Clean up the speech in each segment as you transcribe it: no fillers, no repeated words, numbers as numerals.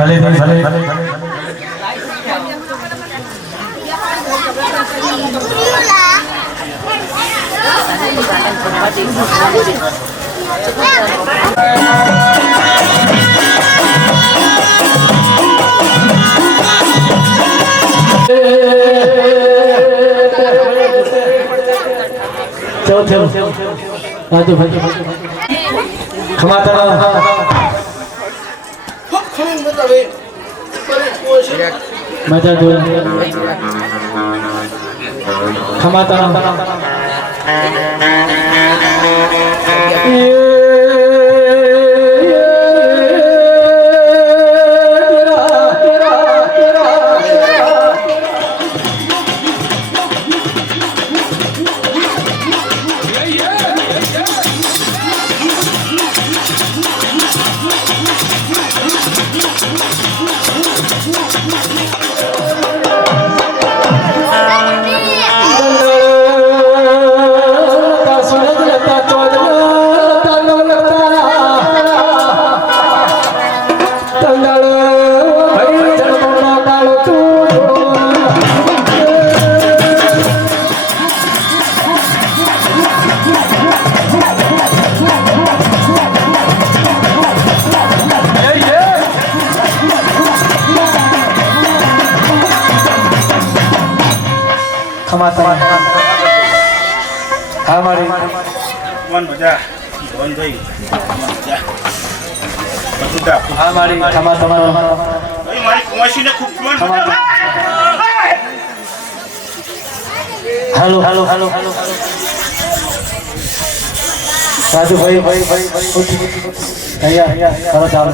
ભલે ભલે ખમાતા મજા જો ખમાતા हमारी वन बजा वन भाई बजा हमारी क्षमा तुम्हारा भाई हमारी कुमाशी ने खूब one hello hello hello hello Raju भाई भाई भाई भैया भैया चलो चलो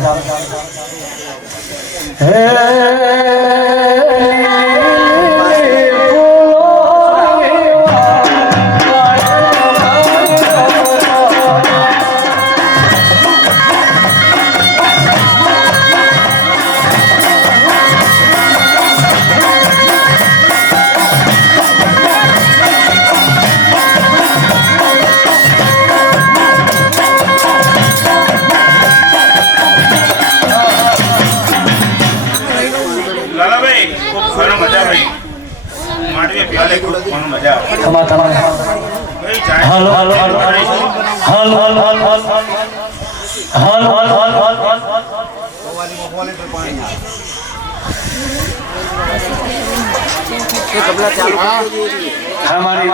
लाला भाई खूब खाना मजा भाई मारवे प्याले खूब खाना मजा क्षमा क्षमा भाई चाय hello hello hello hello hello हमारी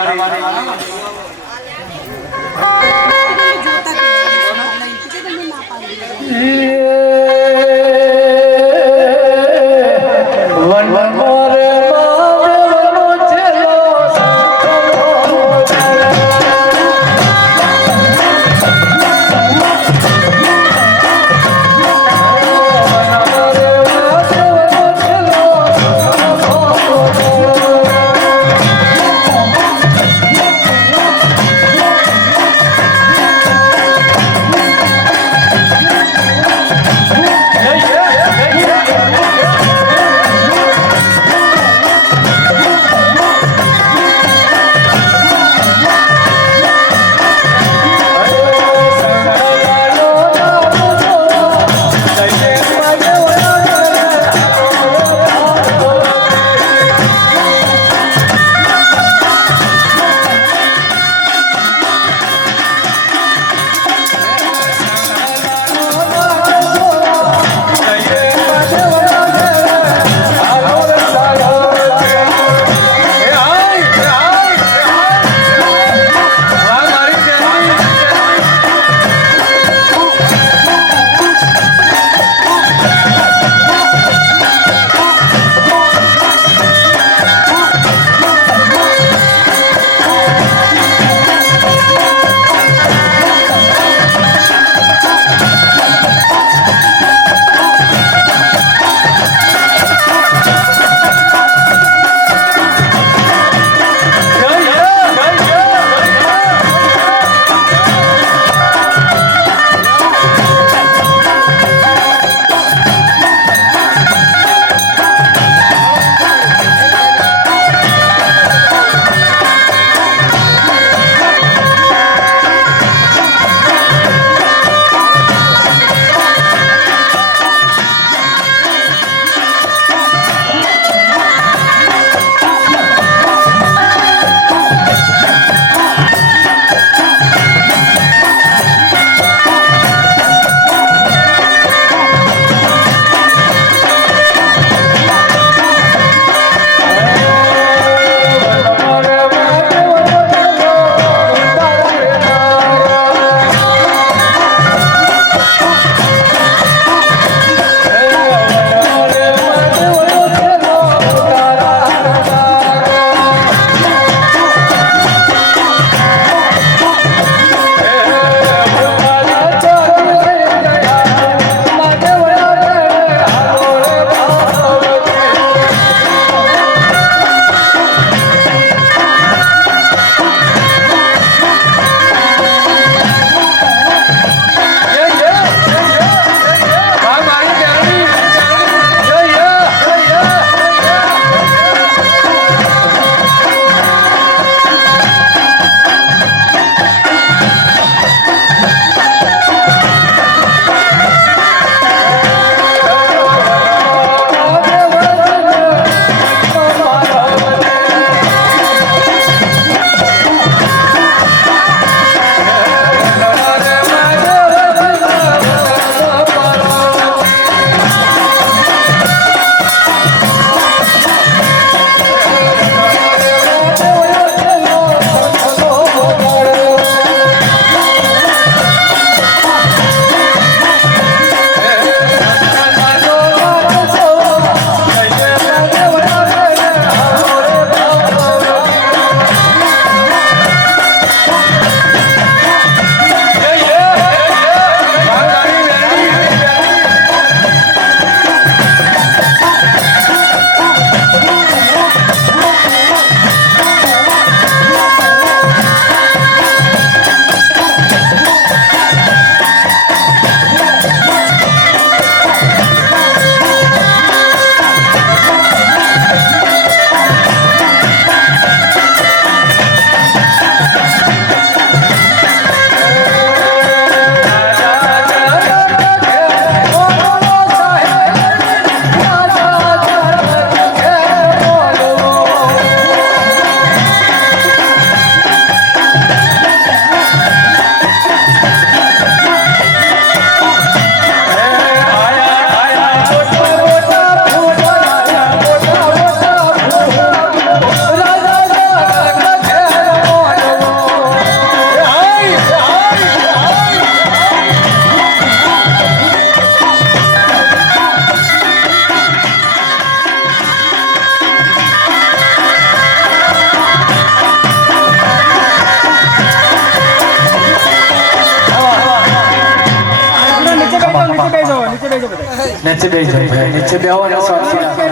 નીચે બેસી જાઓ ભાઈ નીચે બેહો ને શાંતિ રાખો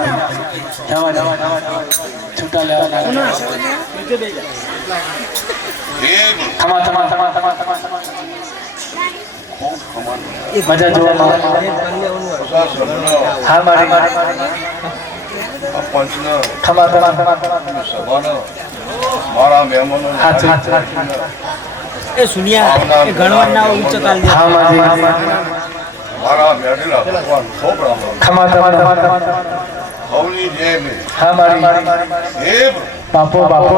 જવા દો છૂટા લેવાના થમા થમા થમા થમા થમા મજા જોવા હા મારી થમા થમા થમા મારા મહેમાનો હાથ એ સુનિયા એ ગણવાન ના ઊંચો કાલ દે હા મારી મારા મેળેલા ભગવાન છોકરામાં થમા થમા થમા હવની જેમ હા મારી હે બાપો બાપો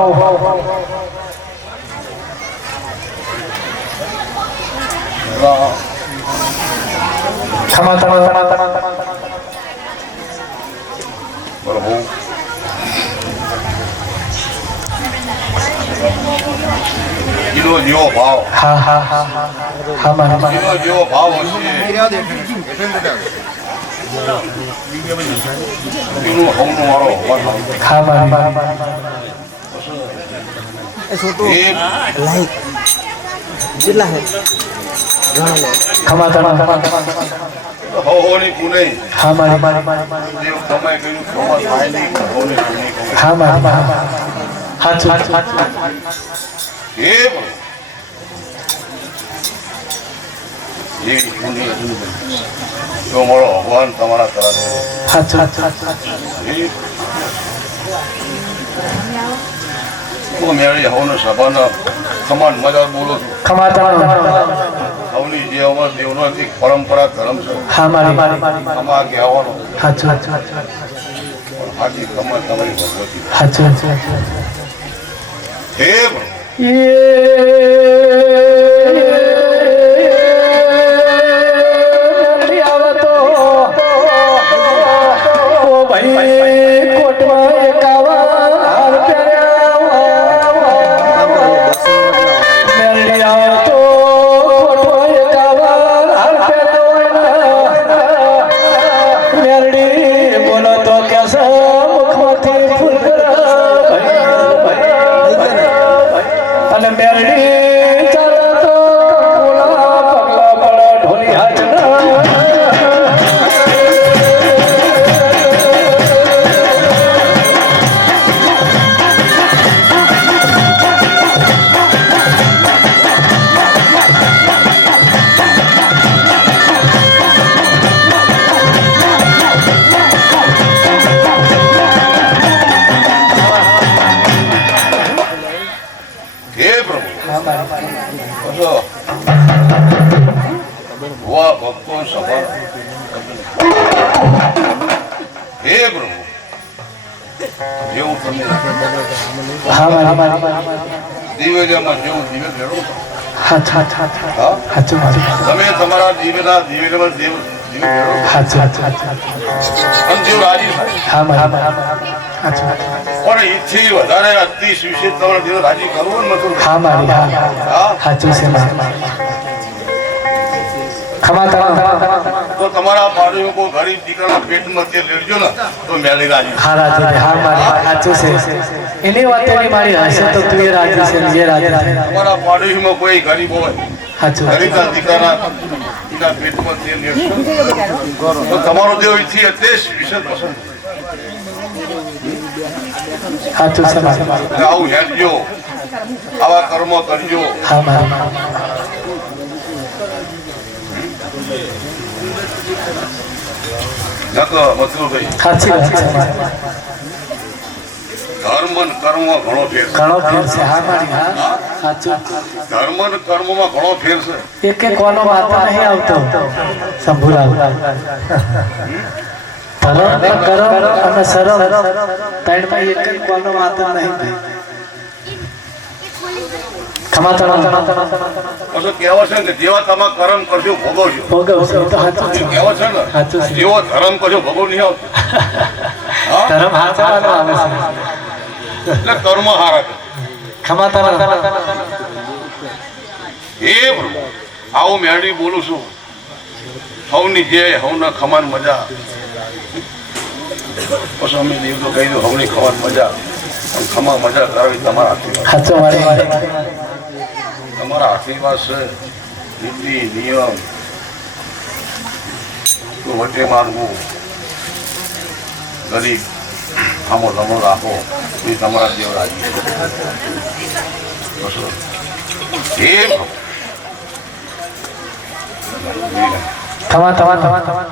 થમા થમા થમા થમા પ્રભુ એનો જેવો ભાવ હા હા હા હા મારી એનો જેવો ભાવ હશે એનું હવનું મારો હા મારી એ છોટું હે લાઈક કેટલા હે થમા થમા થમા હવની કુને હા મારી દેવ તમે કહ્યું ખબર થાય નહીં હવની કુને હા મારી હાથ હે એ કુને તો મારો ભગવાન તમારા તરફ હાથ હું મેળી હવનો સભાના સમાન મજા બોલો છું ખમા થમા હવની જે અમાર દેવનો એક પરંપરા ધર્મ છે હા મારી આમાં કહેવાનો હાથ આથી કમર તમારી ભગવતી હાથ હે વાહ ભક્તો સભા હે પ્રભુ જેવું તમે દિવેલિયામાં જેવું દિવે ભેળો તમે તમારા દિવેલા દિવેલામાં દેવ દિવે ભેળો અને દેવ રાજી થાય પણ એથી વધારે અતિશ વિશે તમારે દેવ રાજી કરવું નતું તો તમારા બાળકો કોઈ ગરીબ દીકરાના પેટમાં તે લેજો ને તો મેળી રાજી એની વાત એની મારી હશે તો તું એ રાજી છે એ રાજી તમારા પાડોશીમાં કોઈ ગરીબ હોય ગરીબના દીકરાના એના પેટમાં તે લેજો તો તમારો દેવ એથી અતિશ વિશે પસંદ આવું હેડજો આવા કર્મો કરજો ધર્મ ને કર્મ ઘણો ફેર છે ધર્મ ને કર્મમાં ઘણો ફેર છે એક કોનો વાતો નહીં આવતો શંભુલાલ ધર્મ કર્મ અને શરમ ત્રણમાં એક જ કોનો વાતો નહીં થમા થમા પછી કહેવા છે કે જેવા તમે કર્મ કરશો ભોગવશો ભોગવશો તો હાચું છે કહેવા છે ને જેવો ધર્મ કરશો ભોગવ નહીં આવતો ધર્મ હાચવાનો આવે છે એટલે કર્મ હારા ખમા થમા હે પ્રભુ આવું મેળી બોલું છું હવની જે હવના ખમાન મજા પછી અમે દેવ તો કહી દઉં હવની ખમાન મજા ખમા મજા કરાવી તમારા આશીર્વાદ છે નીતિ નિયમ તો વચ્ચે મારવું ગરીબ આમો રમો રાખો એ તમારા જેવ રાજી હે થવા થવા થવા થવા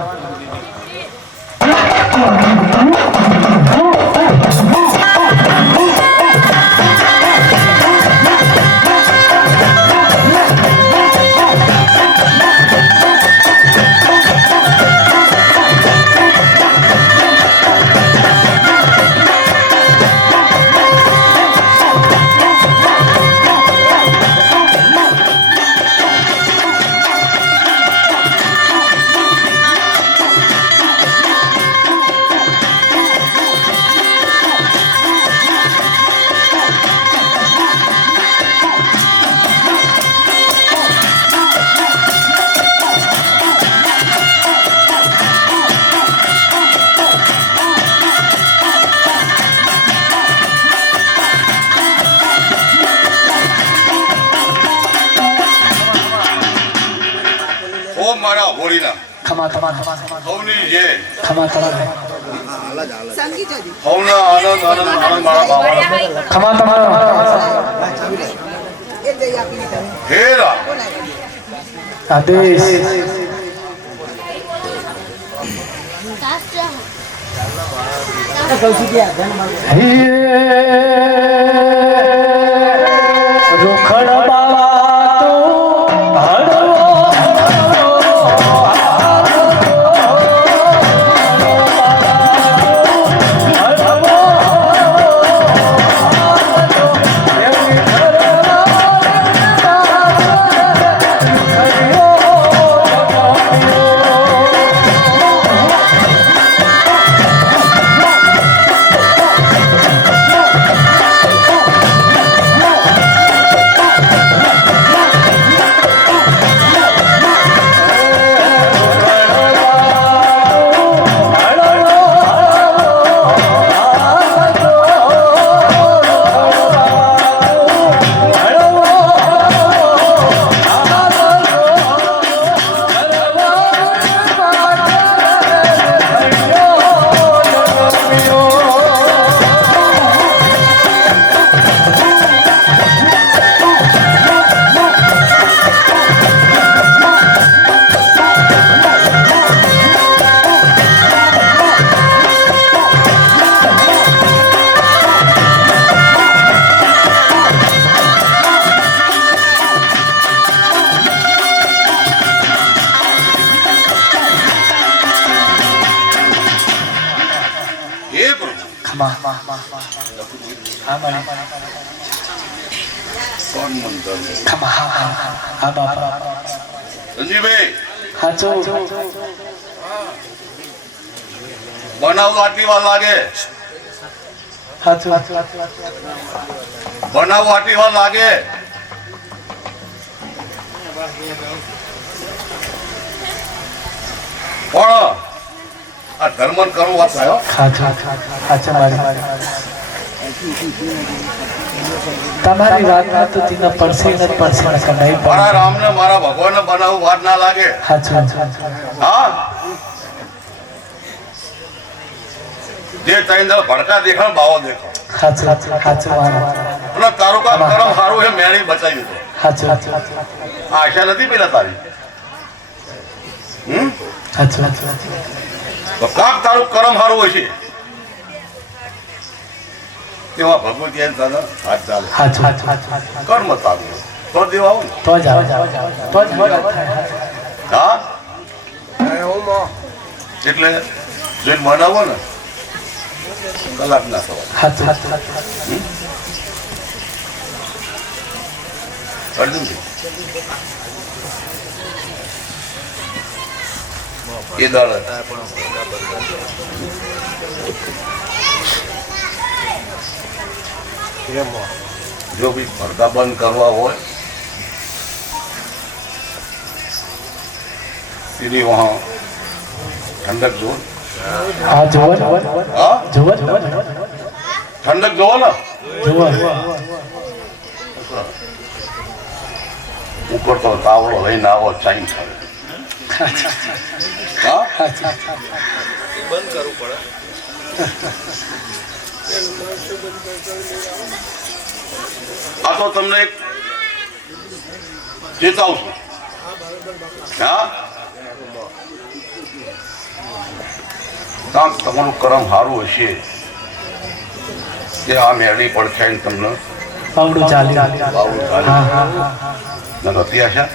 મારા હોળીના ખમા ખમા ખમા ખમા સૌની જે ખમા ખમા સૌના આનંદ આનંદ આનંદ મારા બાવાના ખમા તમારો હેરા આદેશ રોખડ બાવા તો સંજીવભાઈ હાચો બનાવ આટલી વાર લાગે હાચો બનાવ આટલી વાર લાગે પણ આ ધર્મન કરવું વાત થયો હાચો હાચો મારી તમારી વાતમાં તો તેના પરસેણ જ પરસેણ કમાઈ મારા રામને મારા ભગવાનને બનાવવું વાત ના લાગે હાચો હા જે ત્રણ દળ ભડકા દેખાણ બાવો દેખાણ હાચો હાચો મારી અને તારું કામ કરમ સારું છે મેળી બચાવી દીધો હાચો આ આશા નથી પેલા તારી હાચો તો કામ તારું કરમ સારું હોય છે તેવા ભગવતી તને હાથ ચાલે હાચો કર્મ તારું તો દેવા આવું ને તો જ તો જ હા એટલે જોઈને બનાવો ને કલાક ના થવા હાચો અર્જુનજી એ દળ જો બી પડદા બંધ કરવા હોય તેની વહાં ઠંડક જો હા જોવો હા જોવો ઠંડક જોવો ને જોવો ઉપર તો તાવડો લઈને આવો ચાઈ હા બંધ કરવું પડે. આ તો તમને એક ચેતાવું છું. હા કામ તમારું કરમ સારું હશે કે આ મેળી પડખાઈને તમને પાવડું ચાલી બાવડું ચાલે. હા હા હા નથી આશા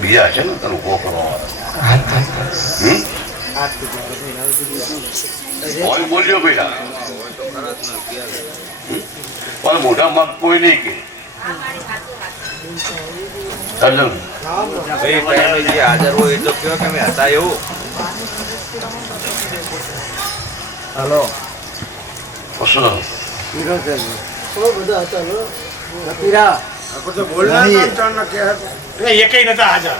બીજા છે ને તને ઉભો કરવા કોઈ બોલ્યો બેટા પણ મોઢા માં કોઈ નહીં કે સર્જન ભાઈ ટાઈમે જે હાજર હોય એટલો કયો કે અમે હતા એવું. પસંદ એકઈ નતા હાજર.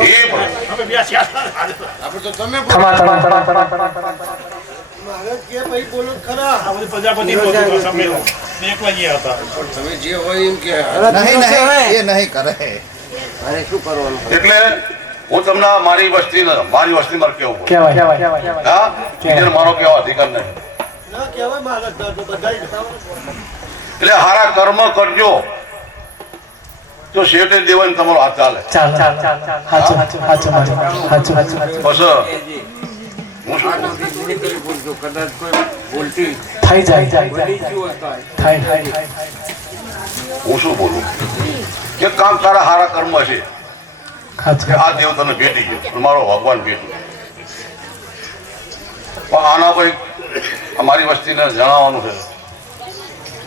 એ પણ અમે બેસી હતા હાજર. થમા થમા થમા થમા આ બધું પ્રજાપતિ નું હતું સંમેલન. એકલા ગયા હતા. એટલે હું તમને મારી વસ્તી મારે કેવું પડે. કહેવાય હા બીજાને મારો કેવો અધિકાર નહીં. એટલે હારા કર્મ કરજો તો શેઠે દેવાને તમારો હાથ ચાલે. ચાલ ચાલ હાચું હાચું હાચું હાચું હાચું બસ હું શું કહું? થઈ જાય થાય હું શું બોલું કે કામ તારા હારા કર્મ છે હાચું કે આ દેવ તને ભેટી ગયો મારો ભગવાન ભેટી. પણ આના પર અમારી વસ્તીને જણાવવાનું છે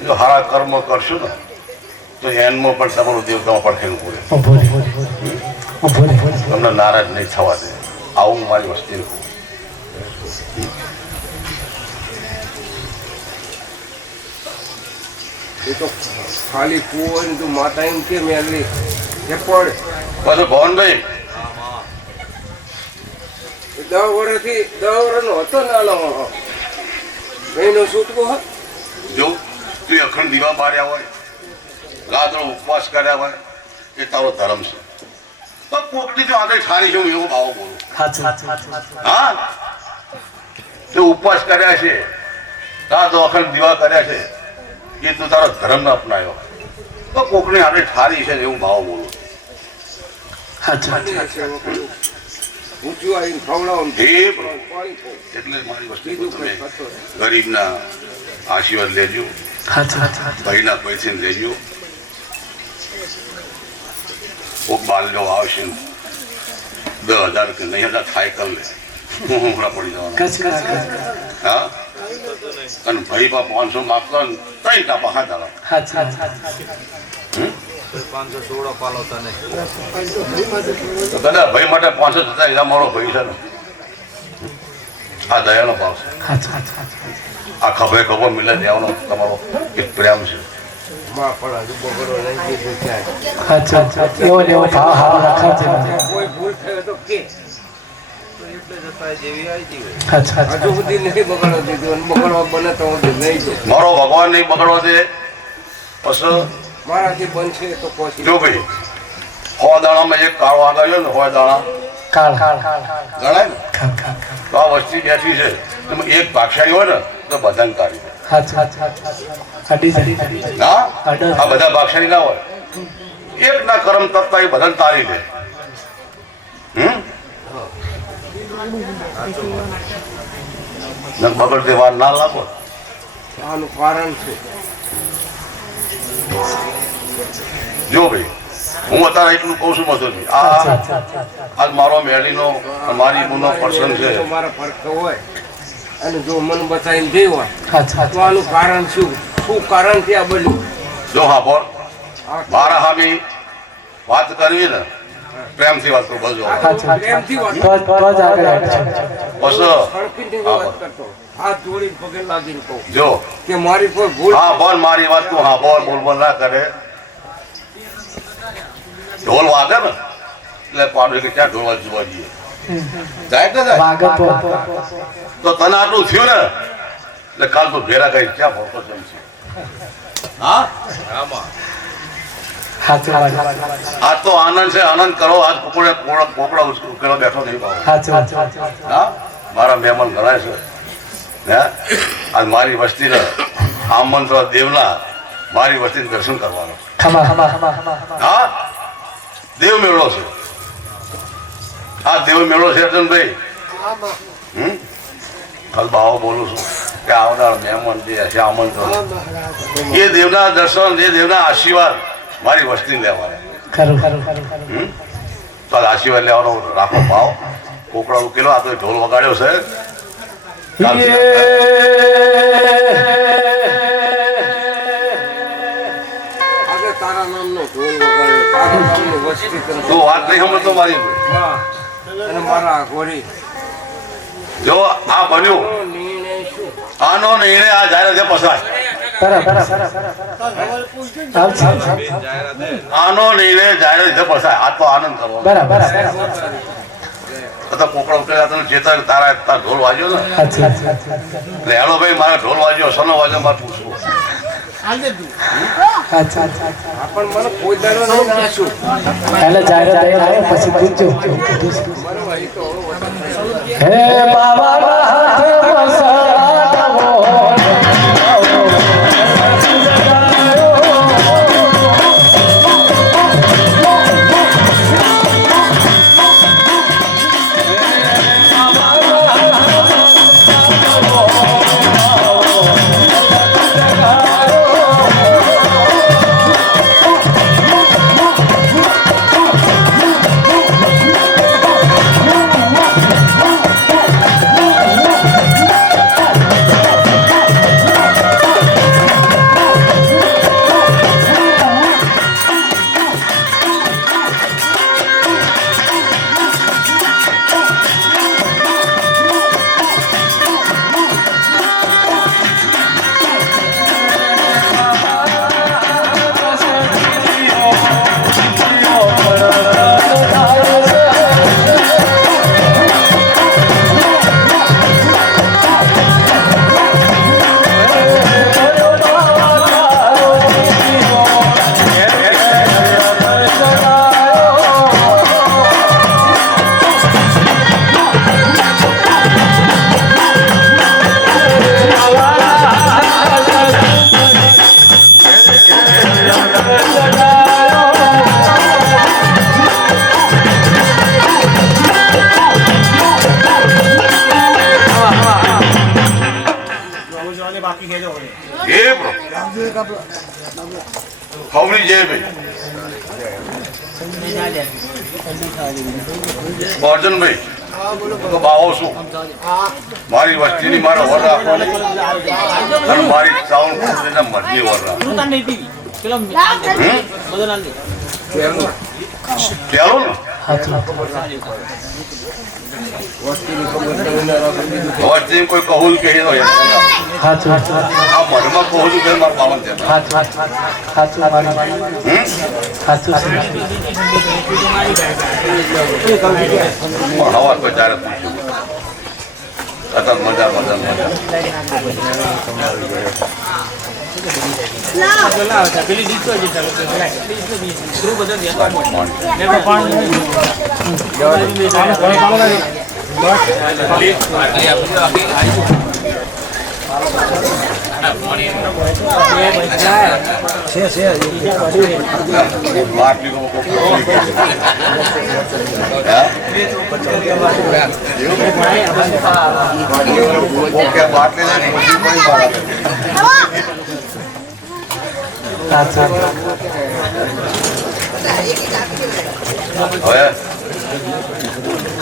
જો હારા કર્મ કરશો ને તો એનમાં પણ તમારું દેવ તમારા પડખેનું પૂરે ઉભો રે ઉભો રે તમને નારાજ નહીં થવા દે. આવું હું મારી વસ્તીને કહું. એ તો ખાલી કૂવો ને તું માતા એમ કે મેળવી કે પડ પાછું ભવનભાઈ 10 વર્ષનો હતો નાનો મહિનો છૂટકો હતો. જો તું અખંડ દીવા બાર્યા હોય રાતનો ઉપવાસ કર્યા હોય એ તારો ધર્મ છે. તો કોકની જો આગળ ઠારી છે હું એવો ભાવ બોલું. હાચું હા તે ઉપવાસ કર્યા છે રાતનો અખંડ દીવા કર્યા છે એ તું તારો ધર્મ અપનાવ્યો તો કોકની આગળ ઠારી છે એવું ભાવ બોલું. હાચું ઊંચું આવીને ખવડાવો ને એ પણ પાણી પીવું. એટલે મારી વસ્તુ બીજું તમે કંઈ થતું નથી. ગરીબના આશીર્વાદ લેજો હાચું ભાઈના પૈસે લેજો. કોક બાલજો આવશે ને 10,000 કે નહીં 1,000 થાય કર લે હું હમણાં પડી જવાનું. કચ્છ હા અને ભાઈ બા 500 માગતો ને 3 ટાપા હાથ આલો. હાચું 516 પાલોતા નહીં. તો કદાચ ભાઈ માટે 500 થતા એના મારો ભાઈ છે ને આ દયાનો ભાવ છે. હાચું આ ખભે ખભો મિલે દેવાનો તમારો એક પ્રેમ છે. માં પણ હજુ બગડો નહીં કીધું ક્યાંય. હાચું એવો ને એવો ભાવ હારો રાખજો કોઈ ભૂલ થયો તો કે તો એટલે જતા જેવી આવી ગઈ. હાચું હજુ સુધી નહીં બગડો દીધું અને બગડવા બને તો હું નહીં જાય. મારો ભગવાન નહીં બગડવા દે. પછી મારાથી બનશે તો પછી જો ભાઈ 100 દાણામાં એક કાળો આગાયો ને 100 દાણા કાળ ગણાય ને તો આ વસ્તી બેઠી છે એમાં એક ભાગશાળી હોય ને તો બધાને કાઢી દે. હાચું અડી જાય હા આ બધા ભાગશાળી ના હોય એક ના કરમ તત્તા એ બધાને તારી દે. બગડતી વાર ના લાગો. આનું કારણ છે જો ભાઈ હું અત્યારે એટલું કહું છું મધુરજી આજ મારો મેળીનો મારી બુનો પર્સન છે. જો મારા ફરક હોય અને જો મન બતાવીને દે હોય હાચું તો આનું કારણ શું કારણ થી આ બન્યું. જો હા બોલ મારા હામી વાત કરવી ને પ્રેમથી વાત કરું બસ. હાચું પ્રેમથી વાત તો જ આગળ બસ હડપીને વાત કરતો હાથ જોડીને પગે લાગીને કહું જો કે મારી કોઈ ભૂલ હા બોલ મારી વાત તું હા બોલ બોલ ના કરે. ઢોલ વાગે ને એટલે પાડો કે ક્યાં ઢોલ જોવા જઈએ જાય કે જાય વાગતો તો તને આટલું થયું ને એટલે કાલ તો ભેરા કઈ ક્યાં ફરતો જમશે. હા સાચું વાત. આજ તો આનંદ છે, આનંદ કરો. આજ કોકડા ઉકેલો બેઠો નહીં ભાવ. સાચું વાત. હા મારા મહેમાન ઘણા છે હે આજ મારી વસ્તીને આમંત્રણ દેવના મારી વસ્તીને દર્શન કરવાનો. ખમા ખમા ખમા ખમા. હા દેવ મેળો છે. આ દેવ મેળો છે અર્જુનભાઈ. હાલ બાવા બોલું છું કે આવનાર મહેમાન જે હશે આમંત્રણ એ દેવના દર્શન એ દેવના આશીર્વાદ મારી વસ્તી લેવાના. ખરું ખરું ખરું. તો આજ આશીર્વાદ લેવાનો રાખો ભાવ. કોકડા ઉકેલો. આ તો ઢોલ વગાડ્યો છે. આજે તારા નામનો ઢોલ વગાડ્યો, તારા નામની વસ્તી કરે. તું વાત નહીં સમજતો મારી. હા. અને મારા ઘોડી જો આ બન્યું નો નિર્ણય શું? આનો નિર્ણય આ જાહેરાત પસાર. બરાબર. આનો નિર્ણય જાહેરાત પસાર. આ તો આનંદ કરવાનો. બરાબર. તો કોકડા ઉકેલા તને ચેતા તારા ઢોલ વાગ્યો ને સાચું. એટલે હેલો ભાઈ મારે ઢોલ વાગ્યો સનો વાગ્યો મારે પૂછવું. પણ મને કોઈ દાડો નહીં પૂછ્યું. એટલે જાહેરાત આવે પછી પૂછજો. હે બાબાના હાથે મસાલાવો. ખવડી જય ભાઈ અર્જુનભાઈ તો બાવો શું મારી વસ્તીની મારા વર રાખવાની અને મારી ચાવણ મધની વર રાખવાની. ચાલો ને વસ્તી કોઈ કહું કે આ મનમાં કહું છું કે મારા બાવન છે. હવા કોઈ ત્યારે પૂછ્યું મજા મજા મજા.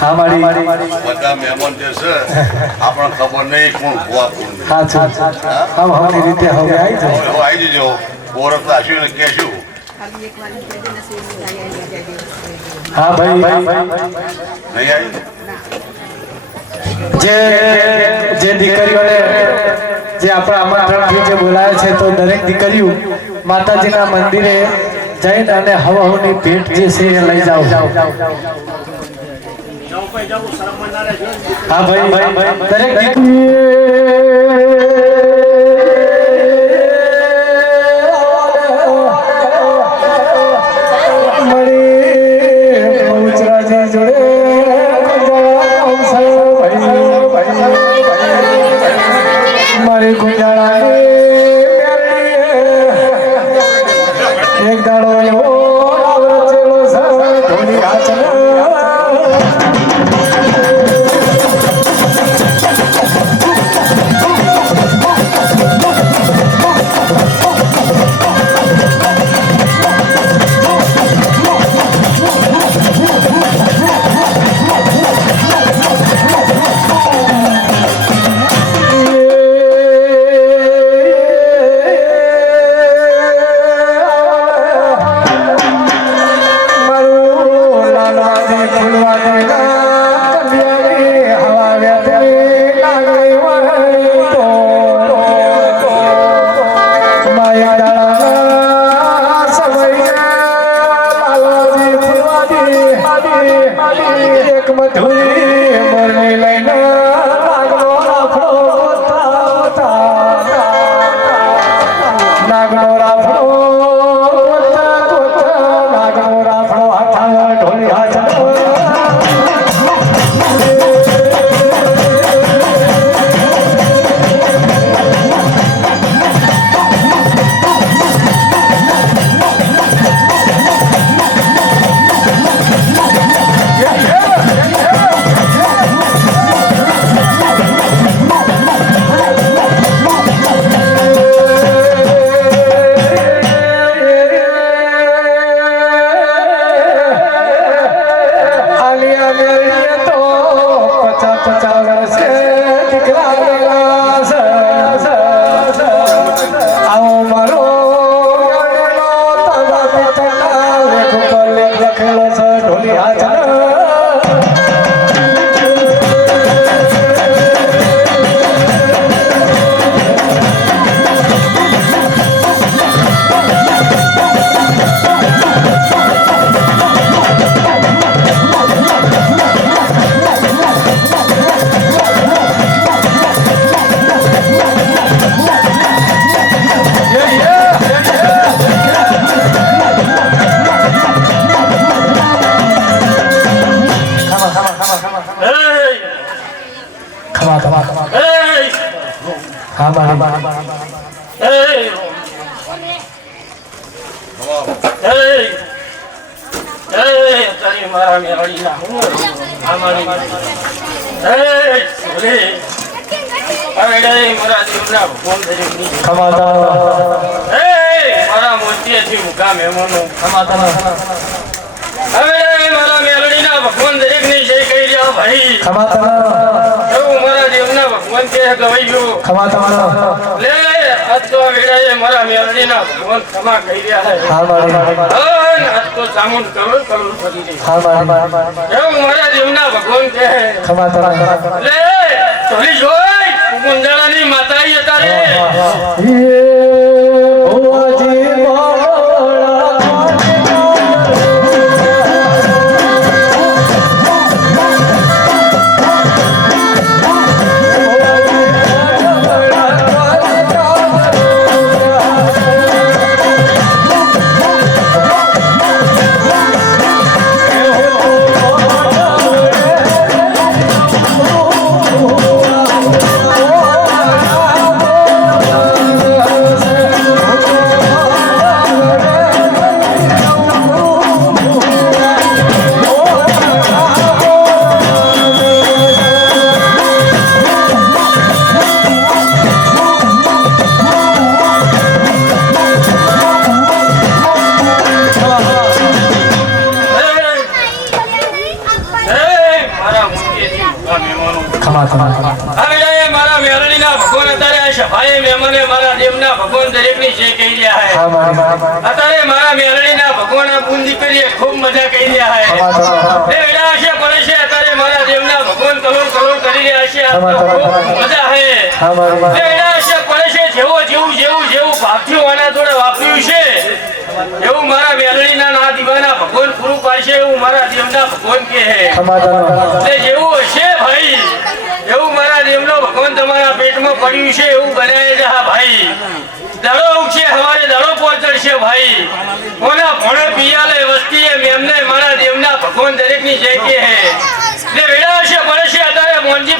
હા મારી બધા મહેમાન જે છે આપણને ખબર નહીં કોણ ભૂવા કોણ નહીં. હમણાં રીતે હવે આવી જાય. હવે આવી જજો ઓરત આશું ને કહેશું. હા ભાઈ નહીં આવી જે દીકરીઓને જે આપણા આમંત્રણથી જે બોલાવે છે તો દરેક દીકરીઓ માતાજીના મંદિરે જઈને અને હવની ભેટ જે છે એ લઈ જાઓ. હા ભાઈ દરેક દીકરી કોઈ દાડા એક દાડો એવો રચેલો છે ધોની હાચન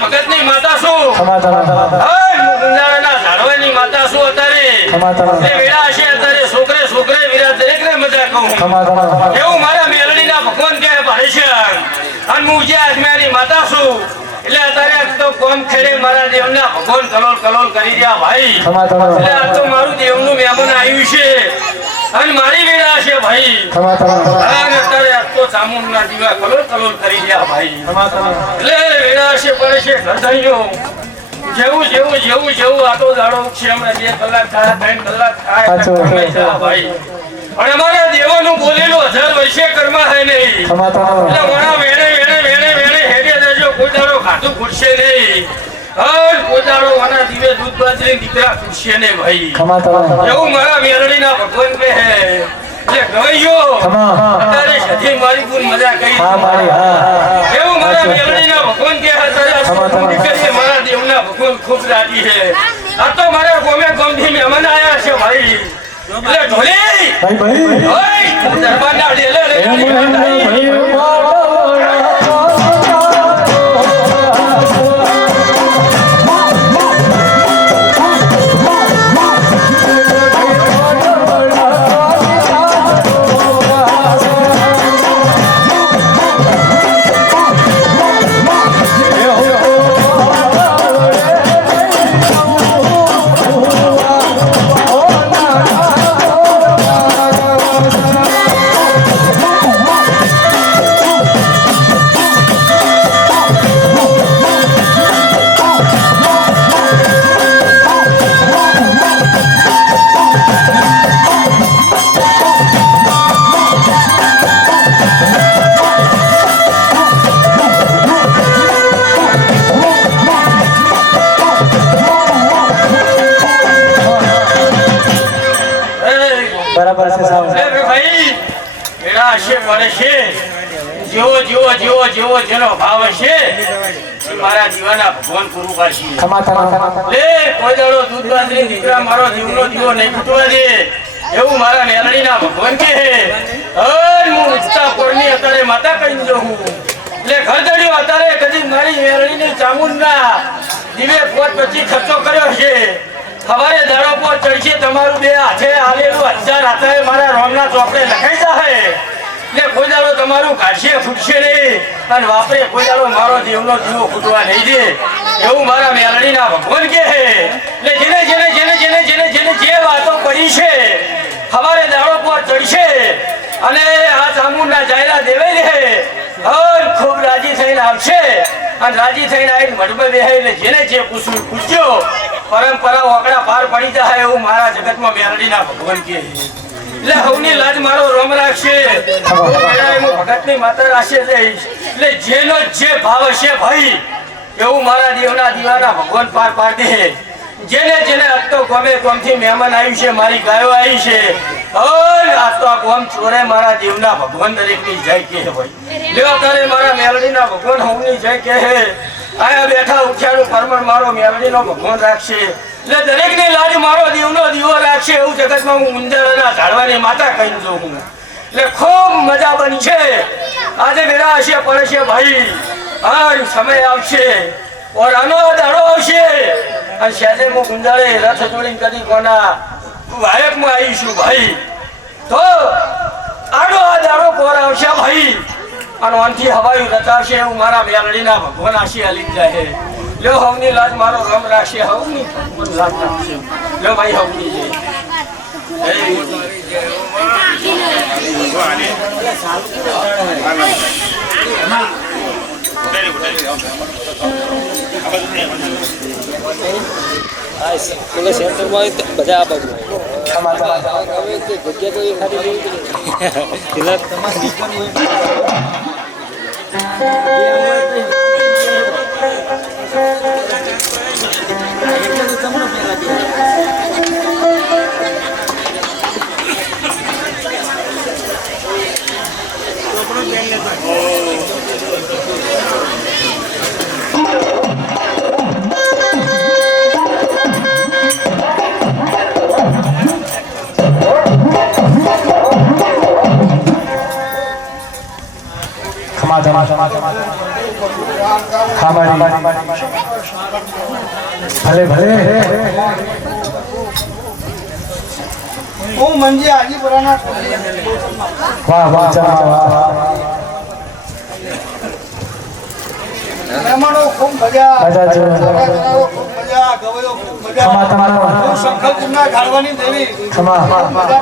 ભગત ની માતા શું સમાધાન. એ વેળા હશે અત્યારે છોકરે છોકરે વીરા દરેકને મજા કહું સમાધાન. એવું મારા મેલડીના ભગવાન કહે પાડે છે અને હું જે આજ્ઞાની માતા છું એટલે અત્યારે તો કોમ ખેડે મારા દેવના ભગવાન કલોલ કલોલ કરી રહ્યા ભાઈ સમાધાન. એટલે આ તો મારું દેવનું મહેમાન આવ્યું છે અને મારી વેળા છે ભાઈ સમાધાન. અને અત્યારે આ તો ચામુંડના દીવા કલોલ કલોલ કરી રહ્યા ભાઈ સમાધાન. એટલે વેળા છે પડે છે ગરધાઈઓ જેવું જેવું જેવું જેવું આટો દાડો છે હમણાં 2 કલાક થાય 3 કલાક થાય સાચું. સમય જાય ભાઈ અને અમારા દેવાનું બોલેલું 1000 વર્ષે કર્મા થાય નહીં સમાધાન. એટલે મારા વેણે વેણે વેણે વેણે હેડે જજો કોઈ દાડો ખાધું ખૂટશે નહીં હર કોઈ દાડો આના દીવે દૂધ બાજરી દીકરા ખૂટશે નહીં ભાઈ સમાધાન. એવું મારા મેલડીના ભગવાન કહે એટલે ગવાઈયો સમાધાન. અત્યારે સધી મારી પૂર મજા કરી હા મારી હા. એવું મારા મેલડીના ભગવાન કહે અત્યારે દીકરીએ મારા દેવના ભગવાન ખૂબ રાજી છે આ તો મારા ગોમે ગોમથી મહેમાન આયા છે ભાઈ એટલે ઢોલી ભાઈ ભાઈ. ઓય દરબારના ડેલે રે એમ એમ ભાઈ. બરાબર છે સાહેબ. અરે ભાઈ એડા હશે પડે છે જેવો જેવો જેવો જેવો જેનો ભાવ હશે એ મારા જીવાના ભગવાન પૂરું કરશે સમાધાન. લે કોઈ દાડો દૂધ બાજરી દીકરા મારો જીવનો દીવો નહીં ફૂટવા દે એવું મારા મેલડીના ભગવાન કહે અન હું ઉચતા કોરની અત્યારે માતા કહી દઉં એટલે ઘરદડિયો અત્યારે કદી મારી મેલડીની ચામુંડના દીવે પોત પછી ખર્ચો કર્યો છે સવારે દાડો પર ચડશે તમારું 2 હાથે આલેલું 1000 હાથે મારા રોમના ચોપડે લખાઈ જાય ને કોઈ દાડો તમારું કાઢશે ફૂટશે નહીં અને વાપરે કોઈ દાડો મારો દેવનો દીવો ફૂટવા નહીં દે એવું મારા મેલડીના ભગવાન કહે એટલે જેને જેને જેને જેને જેને જેને જે વાતો કરી છે સવારે દાડો પર ચડશે અને આ ચામુંડના જાયરા દેવાઈ રહે અને ખૂબ રાજી થઈને આવશે અને રાજી થઈને આવીને મઢમાં બેહાય એટલે જેને જે પૂછવું પૂછજો પરંપરા ઓકડા પાર પડી જાય એવું મારા જગતમાં મેલડીના ભગવાન કહે એટલે હવની લાજ મારો રોમ રાખશે ભગતની માતા રાખશે એટલે જેનો જે ભાવ હશે ભાઈ એવું મારા દેવના દીવાના ભગવાન પાર પાડે જેને જેને આજ તો ગમે ગમથી મહેમાન આવ્યું છે મારી ગાયો આવી છે અને આજ તો આ ગોમ ચોરે મારા દેવના ભગવાન દરેકની જય કહે ભાઈ લ્યો તારે મારા મેલડીના ભગવાન હવની જય કહે આયા બેઠા ઉઠ્યાનું ફરમાન મારો મેલડીનો ભગવાન રાખશે એટલે દરેકને લાજ મારો દેવનો દીવો રાખશે એવું જગતમાં હું ઉંદરના ઝાડવાની માતા કહી દઉં હું એટલે ખૂબ મજા બની છે આજે વેળા હશે પડે છે ભાઈ અને સમય આવશે ઓર આનો દાડો આવશે અને સહેજે હું ગુંજાળે રથ જોડીને કદી કોના વાયકમાં આવીશું ભાઈ તો આડો આ દાડો પોર આવશે ભાઈ અને આનથી હવાયું રચાશે એવું મારા મેલડીના ભગવાન આશી હાલી જાય લ્યો હવની લાજ મારો રમ રાખશે હવની ભગવાન લાજ રાખશે લ્યો ભાઈ હવની બધા આ બાજુ જગ્યા તો એ ખાલી ભલે ભલે હું મંજી હાજીપુરાના વાહ વાહ વાહ વાહ મહેમાનો ખૂબ મજા મજા જો જનાવરો ખૂબ મજા ગવયો ખૂબ મજા ખમા તમારો હું શંખલપુરના ઘાડવાની દેવી ખમા મજા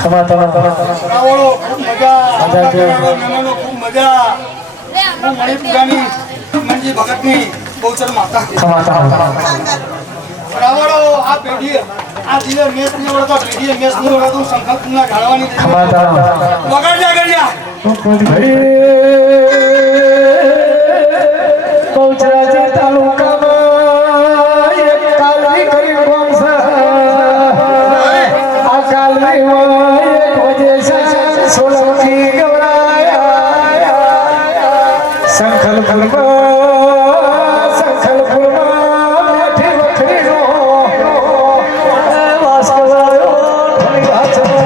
ખમા તમારો રાવણો ખૂબ મજા મહેમાનો ખૂબ મજા હું મણિપુરાની મંજી ભગતની બહુચર માતા ખમા તમારો રાવણો આ પેઢી આ દિલે મેસ નહીં વળતો પેઢીએ મેસ નહીં વળતો શંખલપુરના ઘાડવાની દેવી ખમા તમારો વગાડ્યા કર્યા બહુચરાજી તાલુકામાં એક કાલની કરી વંશ આ કાલની એક વજે સોલંકી ગવરાયા સંખલપુરમાં મેઠી વખરીનો વાસ કરાયો ઠલી વાંચનો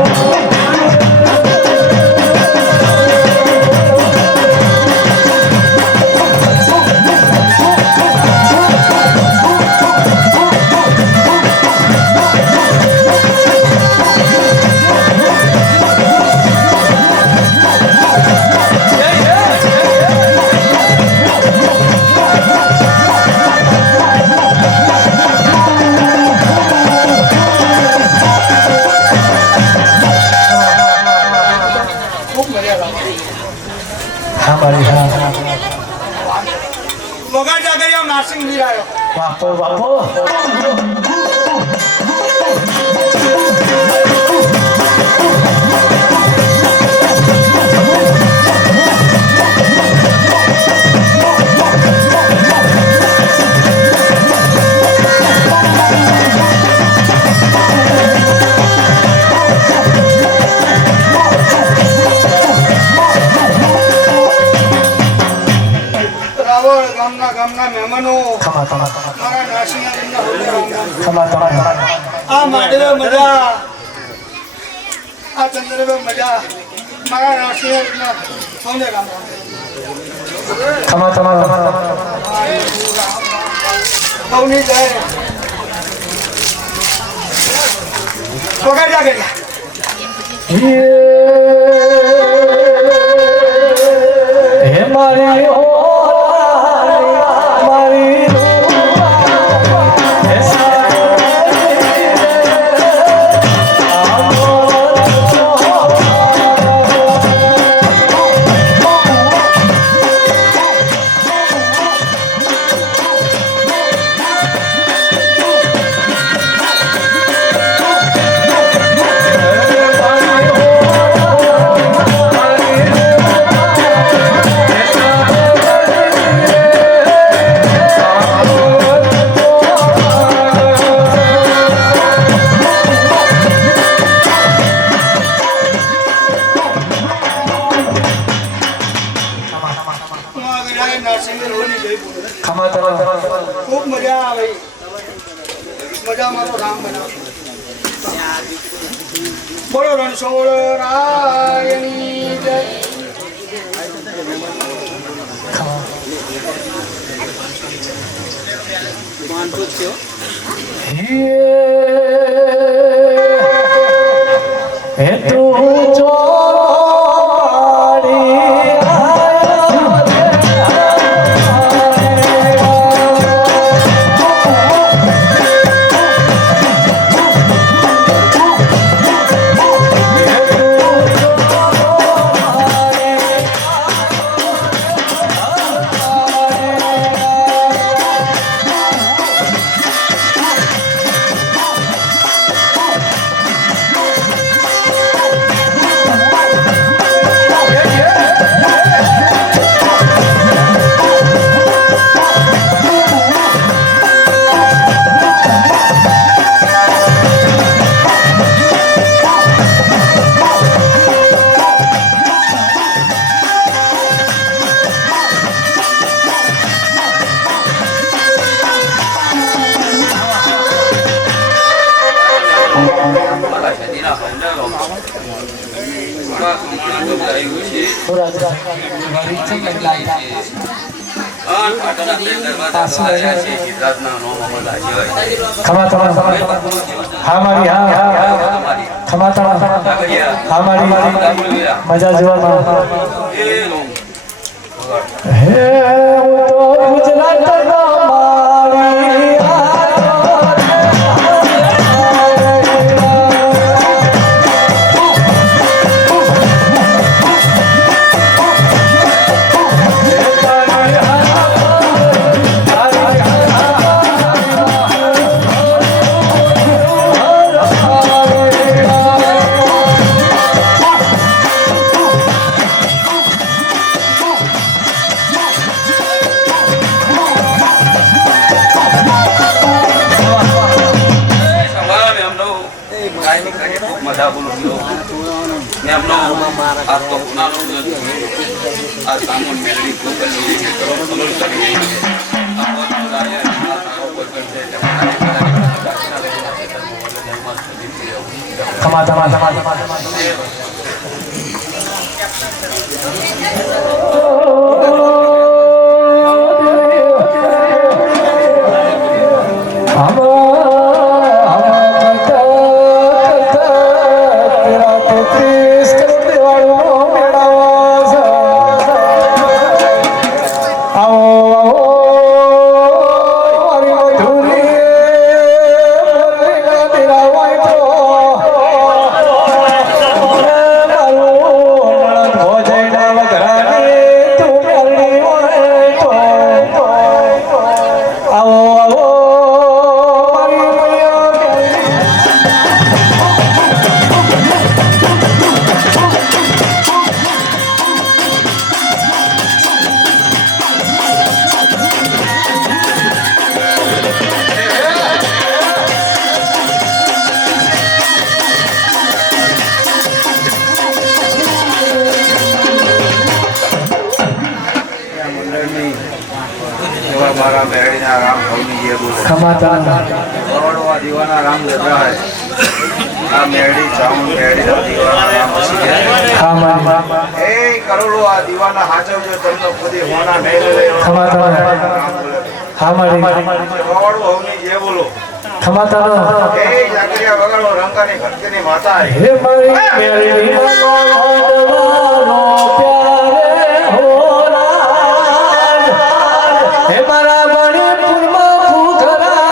હા મારી હા વગાડ્યા કર્યા નાસિંગ મીરાયો બાપો બાપો રાવણ ગામના મહેમાનો ખમા ખમા મારા નાસિંગના દિનના હોદે રામના ખમા તમારો આ માડવે મજા આ ચંદ્રવે મજા મારા નાસિંગના સૌને રામના ખમા તમારો સૌની જય વગાડ્યા કર્યા હે મારી ઓ મારી ખમા તમારો ખૂબ મજા આવે મજા મારો રામ બનાવ બોલો રણછોડ રાયની જય હે તું જો ખમા તમારા હા મારી હા ખમા તમારા હા મારી મજા જોવામાં હે હું તો ગુજરાતના મારી ખમા તમારા મારા મેળીના રામ ભવની જે બોલે ખમા તમારા કરોડવા દીવાના રામ દબરા હે આ મેળી ચાઉન મેળીના દીવાના રામ વસી ગયા હા મારી એ કરોડવા દીવાના હાચવજો તમને ખુદી હોના નહીં લે ખમા તમારા રામ બોલે હા મારી કરોડ ભવની જે બોલો ખમા તમારા એ જાગરિયા વગર રંગાની ભક્તિની માતા હે હે મારી મેરી ભગવાનનો પ્યારે હોરા હે મારા મણિપુરમાં ફૂધરા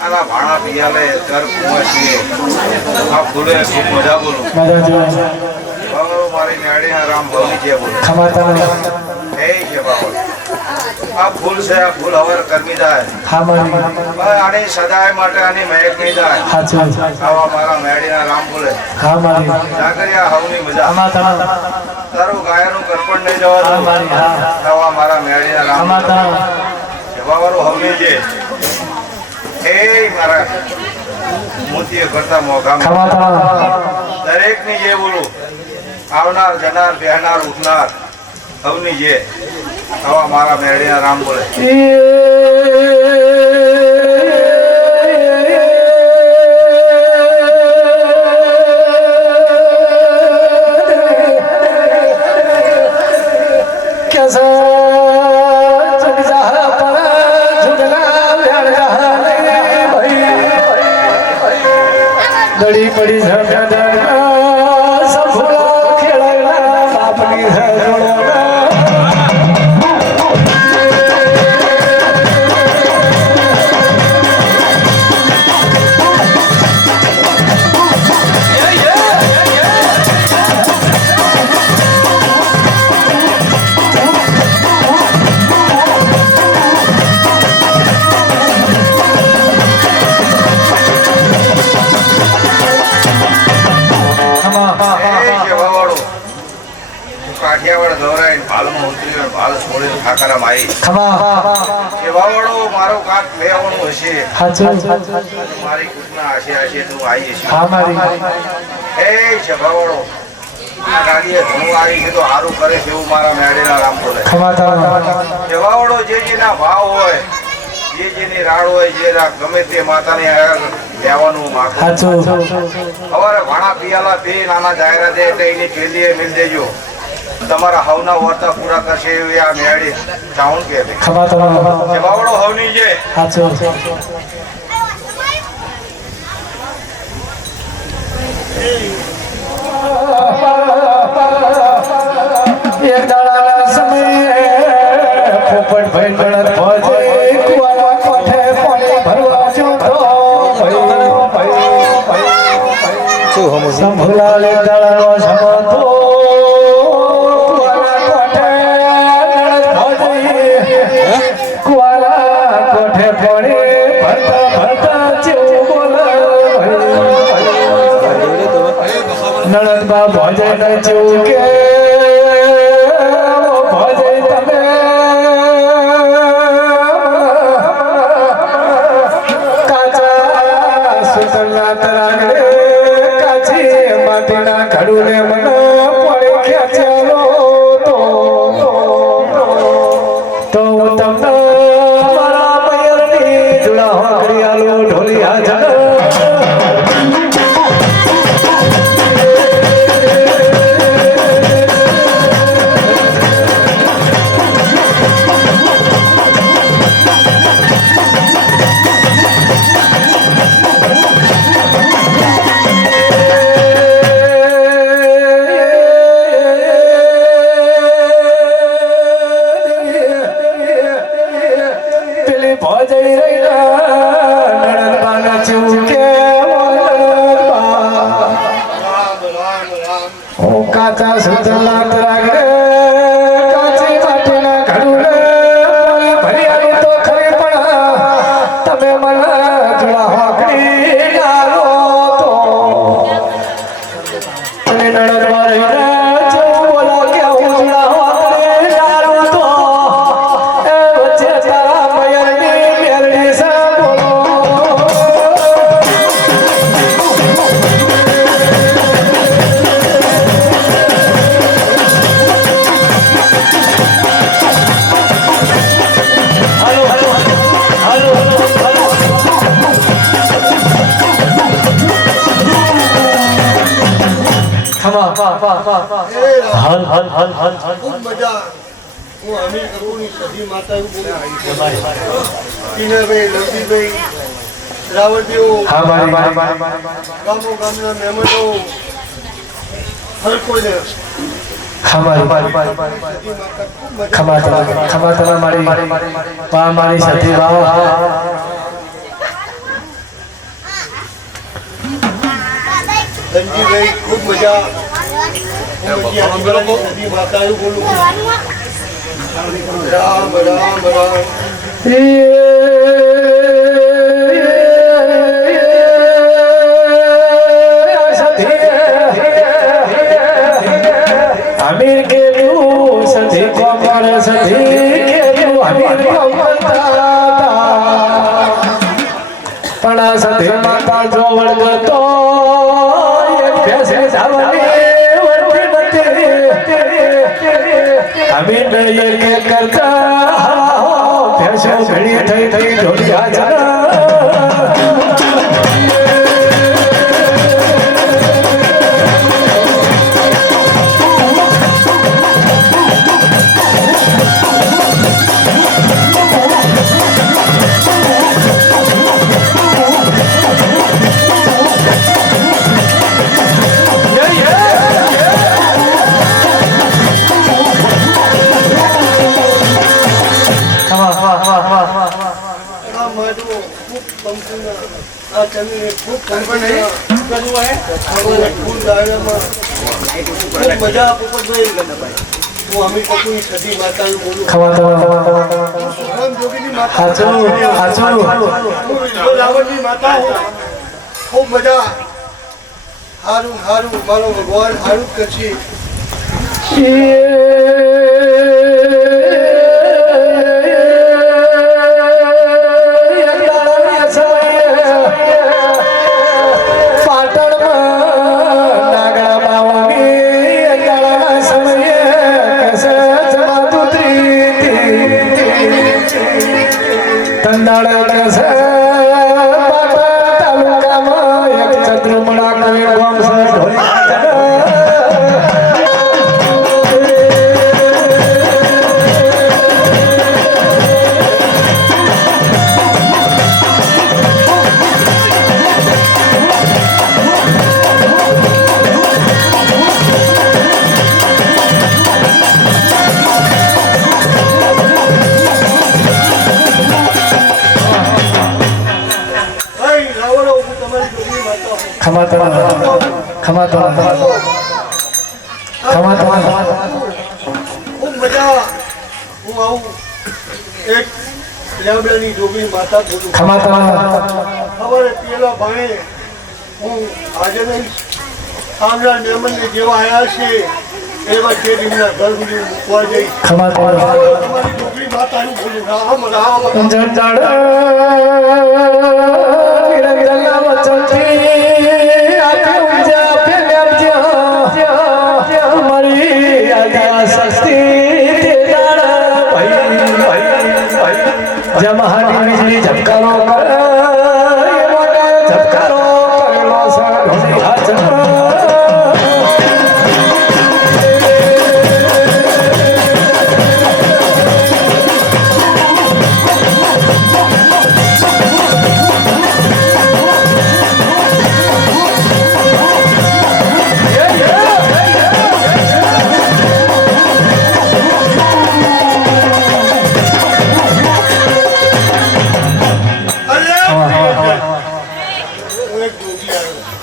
આના ભાણા પિયાલે કર કુમાશી આ ફૂલે ખૂબ મજા બોલો મજા જોવા બાબા મારી મેળીના રામ ભવની જે બોલો ખમા તમારા એ છે બાબા આ ફૂલ છે આ ફૂલ હવર કરમી જાય હા મારી આની સદાય માટે આની મહેક નહીં જાય હાચું આવા મારા મેળીના રામ બોલે હા મારી જાગરિયા હવની મજા ખમા તમારા તારું ગાયનું કરપણ નહીં હા જવાનું મારી હા આવા મારા મેળીના રામ ખમા તમારા જવાવાળું હવની જે એ મારા મોતીએ કરતા મોઘા ખમા તમારા દરેક ની જે બોલું આવનાર જનાર બેહનાર ઉઠનાર સૌની જે આવા મારા મેળીના રામ બોલે દડી પડી કાઠિયાવાડ દોરાઈને ભાલમાં ઉતરી ભાલ છોડીને ઠાકરામાં આવી એ વાવડો મારો કાક લેવાનું હશે મારી કૃષ્ણ આશે તું આવી છે એ છે વાવડો આ ગાડીએ ધૂળ આવી છે તો સારું કરે છે એવું મારા મેળેના રામ બોલે એ વાવડો જેના ભાવ હોય જેની રાડ હોય જે ગમે તે માતાને લેવાનું માગો સવારે ભાણા પિયાલા પી નાના જાહેરાતે એટલે એની પેલીએ મિલ દેજો તમારા હવના વર્તા પૂરા કરશે એવી આ મેળી ચાઉન કે બાવડો હવની છે એક દાડા સમયે પોપટ ભાઈ ગણત ભજે કુવાના કોઠે પાણી ભરવા જોતો સંભલાલ દાડાનો સમતો નણંદબા ભજે ન ચૂકે ભજે તમે કાચા સુતરના તરાગે કાચી માટીના ઘડુને મને પડે ખેંચેલો તો હું તમને મારા મયરની જોડા હોકરી આલો ઢોલી હાજર કાચા સુતલા તરાગે કાચી માટીના ઘડુને ભર્યાનું તો ખરી પણ તમે મને જોડા હોકડી લાલો તો તમે નણંદમાં રહીને જેવું બોલો કે હું જોડા હોકડી લાલો તો એ વચ્ચે તારા મયરની મેરડી સા બોલો ખૂબ મજા હું અમીર કપૂરની સધી માતા એવું બોલું ટીનાભાઈ લવજીભાઈ રાવતીઓ ગામો ગામના મહેમાનો હર કોઈને મારી સતી ધનજીભાઈ ખૂબ મજા સધી માતા એવું બોલું રામ રામ રામ અમીર કે સધી કોમર સધી કે અમીર પણ આ સધી માતા જો વળગતો એક ભેંસે જાવની વળતી નથી અમે નળીએ કે કરતા ભેંસો ઘડી થઈ થઈ ઢોલિયા જરા મજા પોપટભાઈ હું અમીર કપૂરની સતી માતાનું બોલું જોગીની માતા હું લાવણની માતા હું ખૂબ મજા હારું હારું મારો ભગવાન હારું જ કરશે ખૂબ મજા હું આવું એક લેવડાની જોગીની માતા બોલું ખબર પેલા ભાણે હું આજે નહીં સામના મહેમાનને જેવા આવ્યા છે એવા છે એમના ઘર સુધી મૂકવા જઈ તમારી જોગીની માતાનું બોલું રામ રામ જમહાની વીજળી ઝબકારો ઝબકારો કરેલો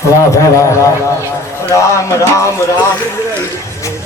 વાહ ભાઈ વાહ રામ રામ રામ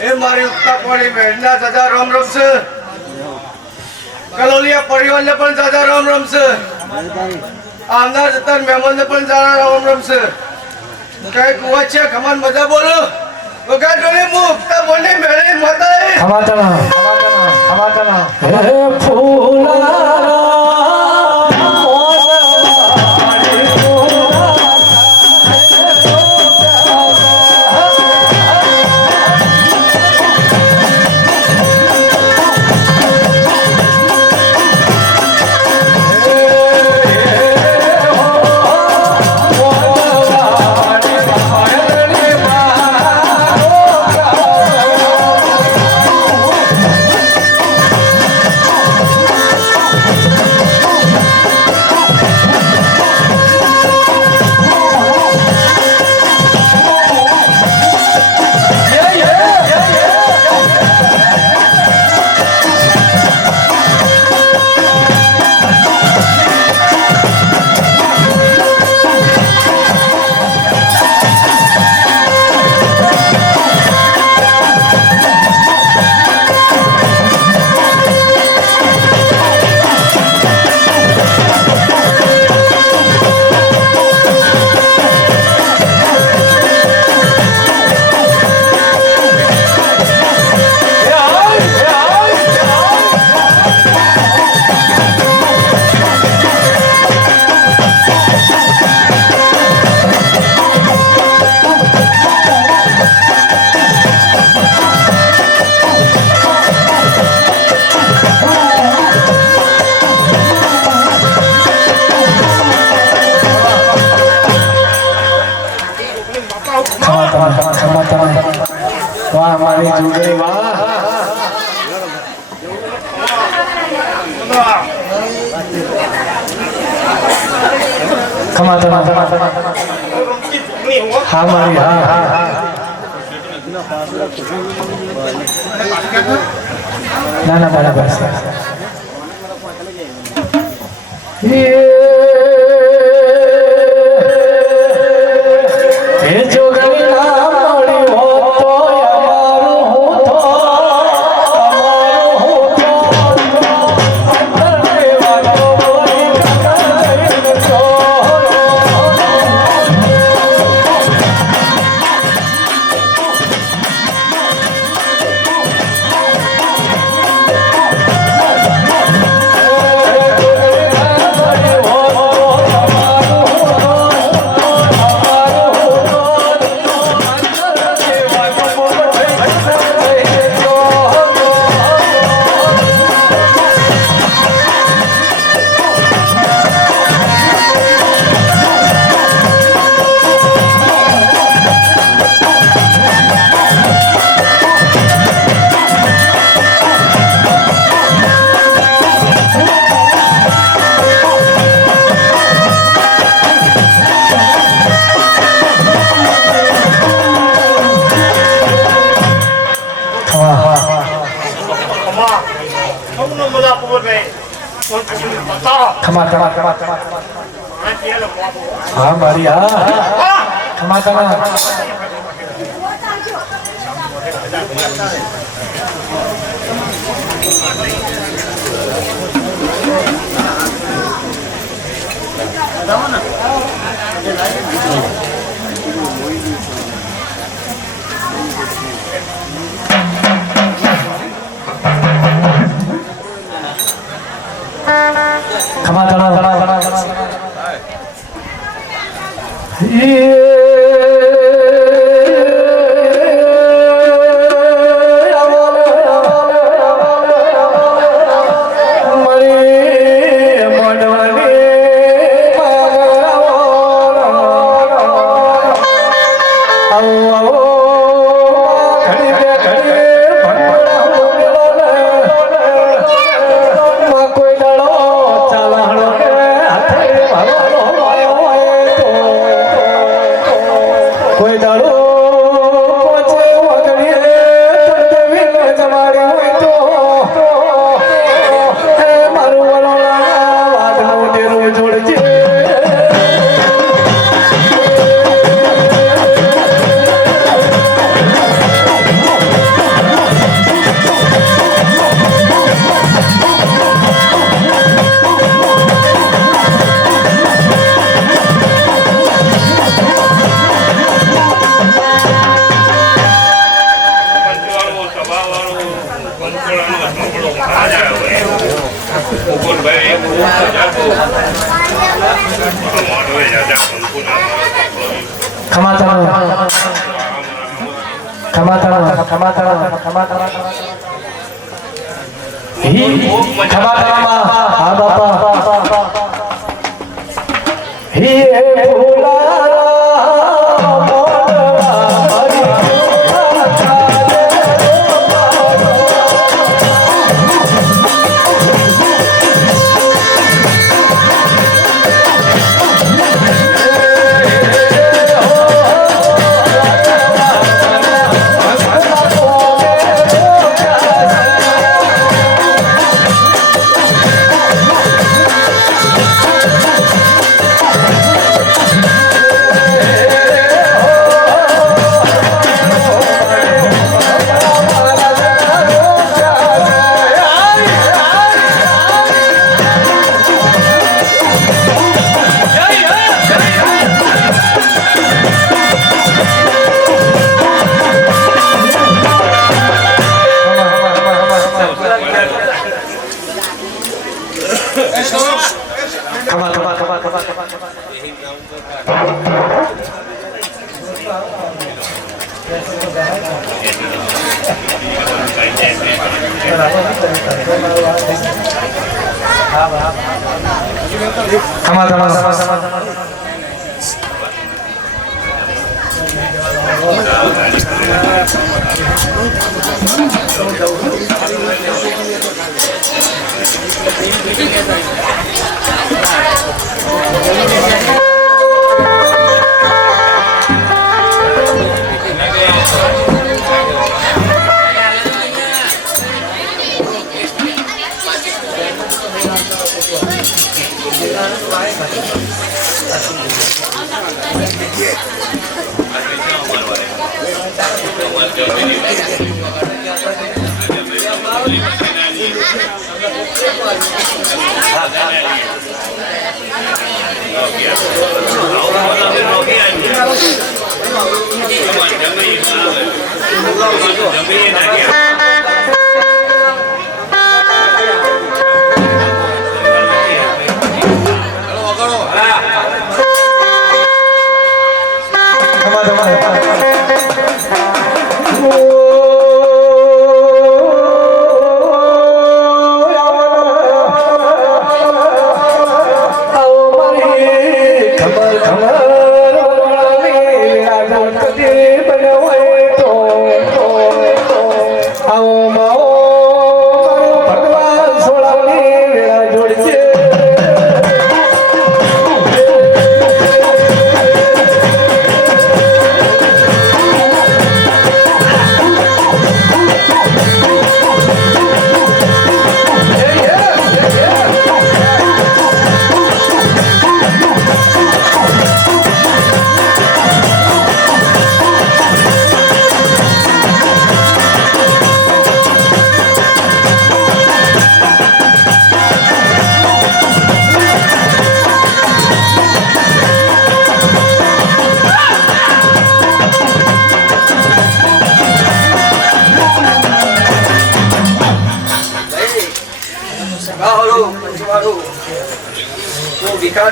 એ મારી ઉત્તાપવાળી બહેનના દાદા રામ રામ છે. કલોલિયા પરિવારને પણ દાદા રામ રામ છે. આવનાર જતા મહેમાનને પણ જાણા રામ રમશે કઈ કુવા છે ખમાન મજા બોલો વગાડોને મુક્તા બોને મેળે માતાએ ખમાતના હે ફૂલા વાહ મારી જોગણી વાહ ખમાતના હા મારી હા ના ના બરાબર હે જોગણી હા મારી હા ખમાતના હા બાપા હે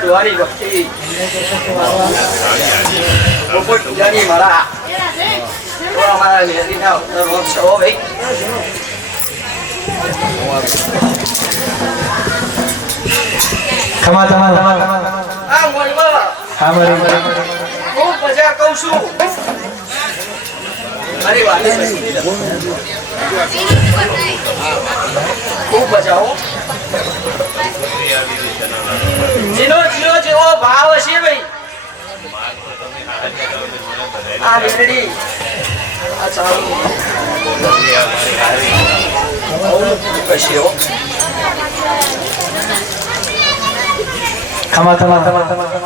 વાળી વખતે પોપટ પૂજાની મારા અમારા મેરીના રોજ છો ભાઈ ખમા તમારા આ મોલવા હા મારી હું મજા કહું છું મારી વાત ખૂબ બજાવો જીનો જીનો જેવો ભાવ હશે ભાઈ આ મેરડી આ ચાલુ કશ્યો ખમા તમારા ખમા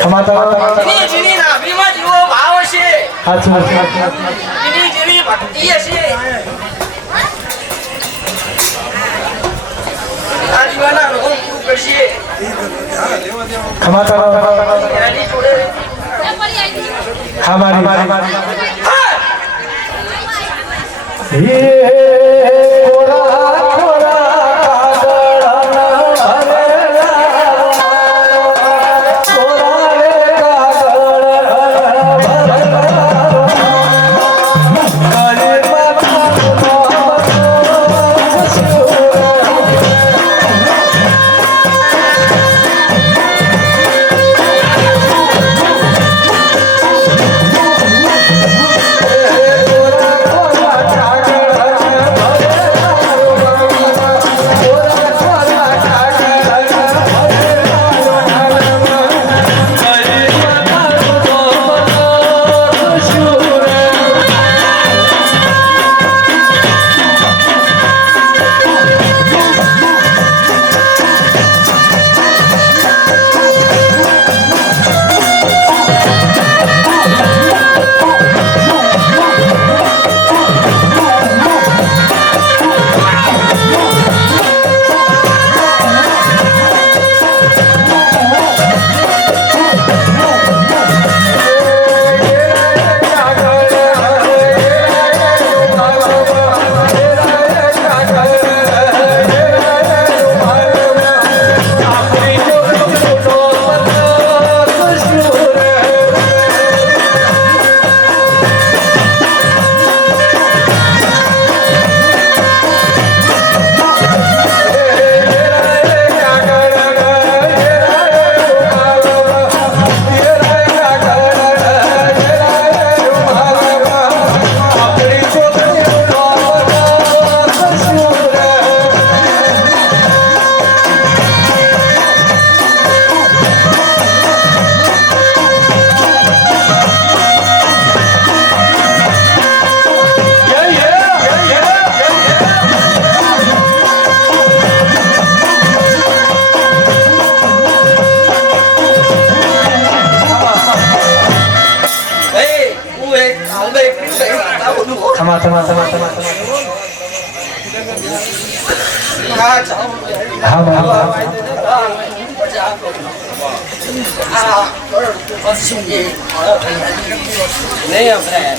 એની જેવી નાભીમાં જેવો ભાવ હશે એની જેવી ભક્તિ હશે આ દીવાના રોગ પૂરું કરશે એની જોડે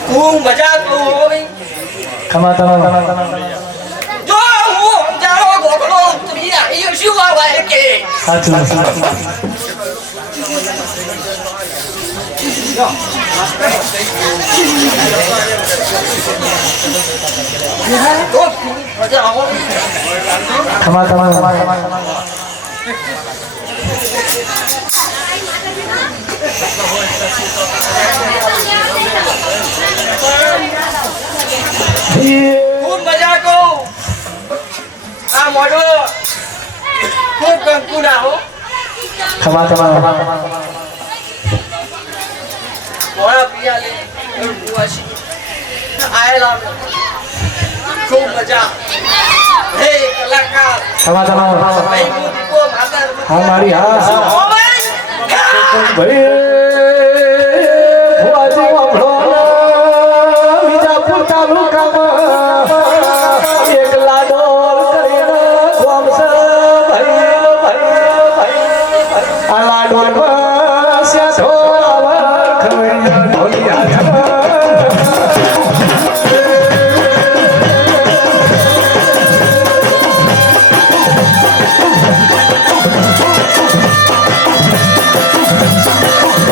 તું મજા તો હોય જો હું જાણો ગોગળો ઉતરી આવી શું આવે કે તો મજા આવો ખૂબ મજા કહું આ મોઢો ખૂબ કંકુ ના હો મોડા પિયા લે બુવાશી આયેલા ખૂબ મજા હે કલાકાર ભાઈ હું દીપો માતા મારી ઓ ભાઈ Come on.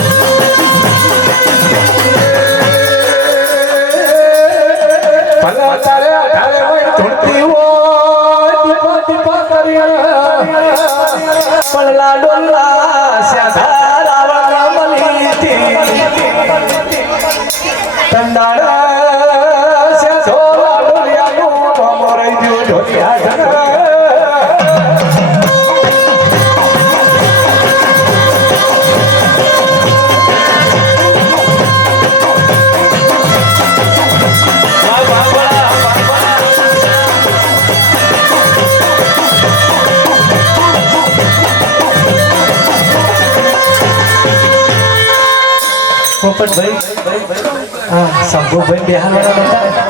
મોહમ્મદભાઈ હા શંભુભાઈ બિહારવાળા હતા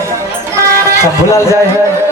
શંભુલાલ જાય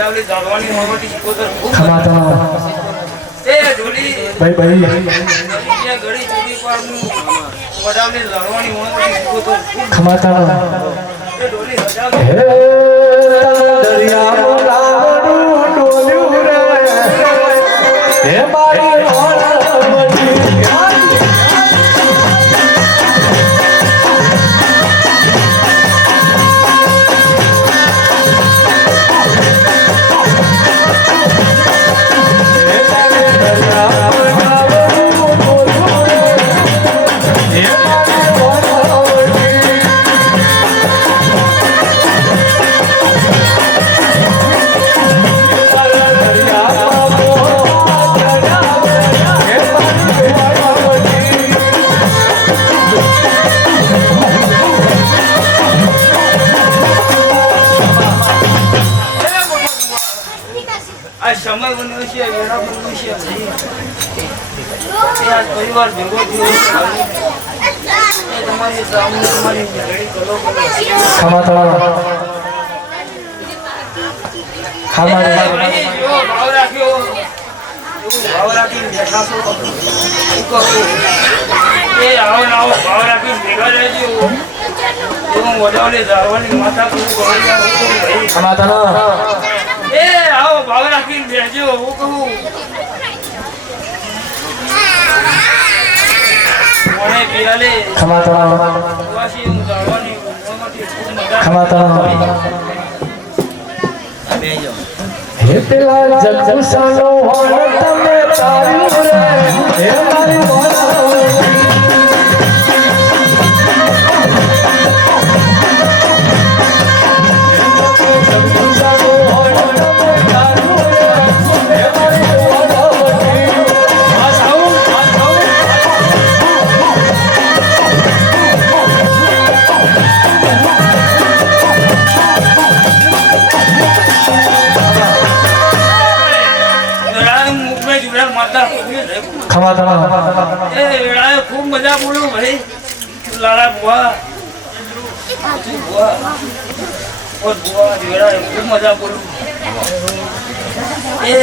વડાવલી જાળવાની મોટી શીખોતર ખૂબ ભાઈ ભાઈ ઘડી ચૂડી પાડનું વડાવલી જાળવાની મોટી શીખોતર ખૂબ ખમાતા એ ડોલી હજાર હે દરિયા લાવડું ડોલ્યું રે હે મારી આ સમય બન્યો છે વેળા બન્યો છે આ પરિવાર ભેગો થયો તમારી સામે તમારી ઘડી કરો ખમાતા ભાવ રાખ્યો ભાવ રાખીને બેઠા છો એ આવો ને આવો ભાવ રાખીને ભેગા રહેજો હું વડાવલે જાળવાની માથા પૂરું ભાઈ ખમાતા એ આવો ભાવ રાખીને બેસજો હું કહું મને પિયાલે ખમાતા વાસી હું જાળવાની ઊંઘમાંથી ખૂબ મજા ખમાતા હે પેલા જગુસાનો હોલ તમે તાર્યું રે હે મારી ખમાતા એ વેળાએ ખૂબ મજા બોલું ભાઈ લાલા બુઆ બુઆ ઓર બુઆ વેળાએ ખૂબ મજા બોલું એ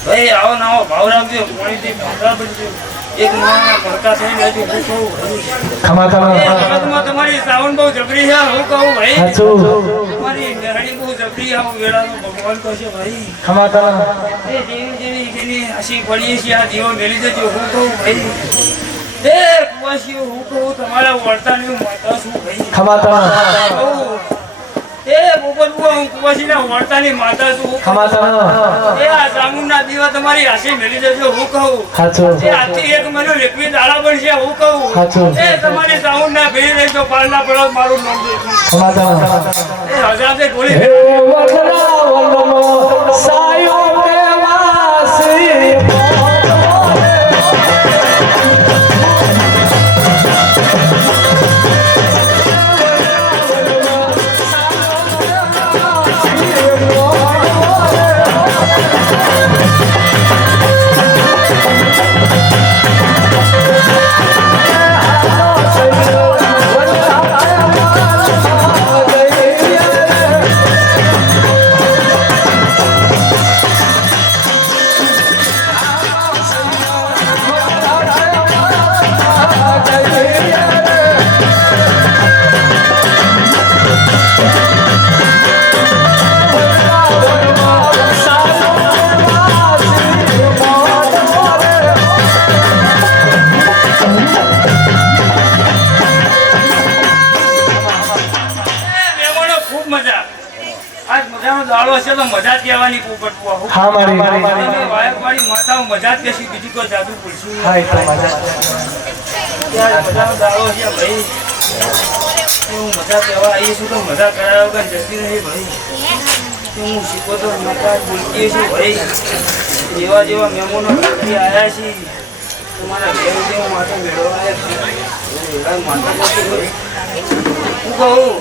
ભાઈ આવો ના આવો ભાવ રાખજો પાણીથી ભાંગા બનજો એક નાના ભડકા થઈ જાય હું કહું ખમાતા તમારી સાવન બહુ જબરી છે હું કહું ભાઈ સાચું તમારી મેહડી બહુ જબરી છે વેળાનો ભગવાન કહે છે ભાઈ ખમાતા એ જેવી જેવી જેની હસી પડીએ છીએ આ જીવો મેળી દેજો હું કહું ભાઈ એ કુવાસીઓ હું કહું તમારા વર્તાની માતા છું ભાઈ ખમાતા કહું એ બોપર બુઆ હું કુવાસીના વળતાની માતા છું. ખમાતા એ આ સામુના દીવા તમારી રાશિ મેલી દેજો હું કહું. સાચું એ આજથી 1 મહિનો લેખવી દાડા બનશે હું કહું. સાચું એ તમારી સામુના ભેળી રહેજો પાલના પડો મારું નામ દેજો. ખમાતા એ હજારથી ગોળી હે વનરાવનનો સાયો દેવાસી દાડો છે તો મજા જ કહેવાની પોપટ બુઆ. હા મારી તમે વાયકવાળી માતાઓ મજા જ કહેશી બીજી કોઈ જાદુ પૂછ્યું હા એ તો મજા ત્યાં મજાનો દાડો છે ભાઈ. હું મજા કહેવા આવી છું તો મજા કરાવ્યા વગર જતી નહીં ભાઈ. હું શીખો તો માતા બોલતી છું ભાઈ. જેવા જેવા મહેમાનો ઘરથી આવ્યા છે તમારા ઘેર જેવા માતા મેળવવા માતા જતી હોય હું કહું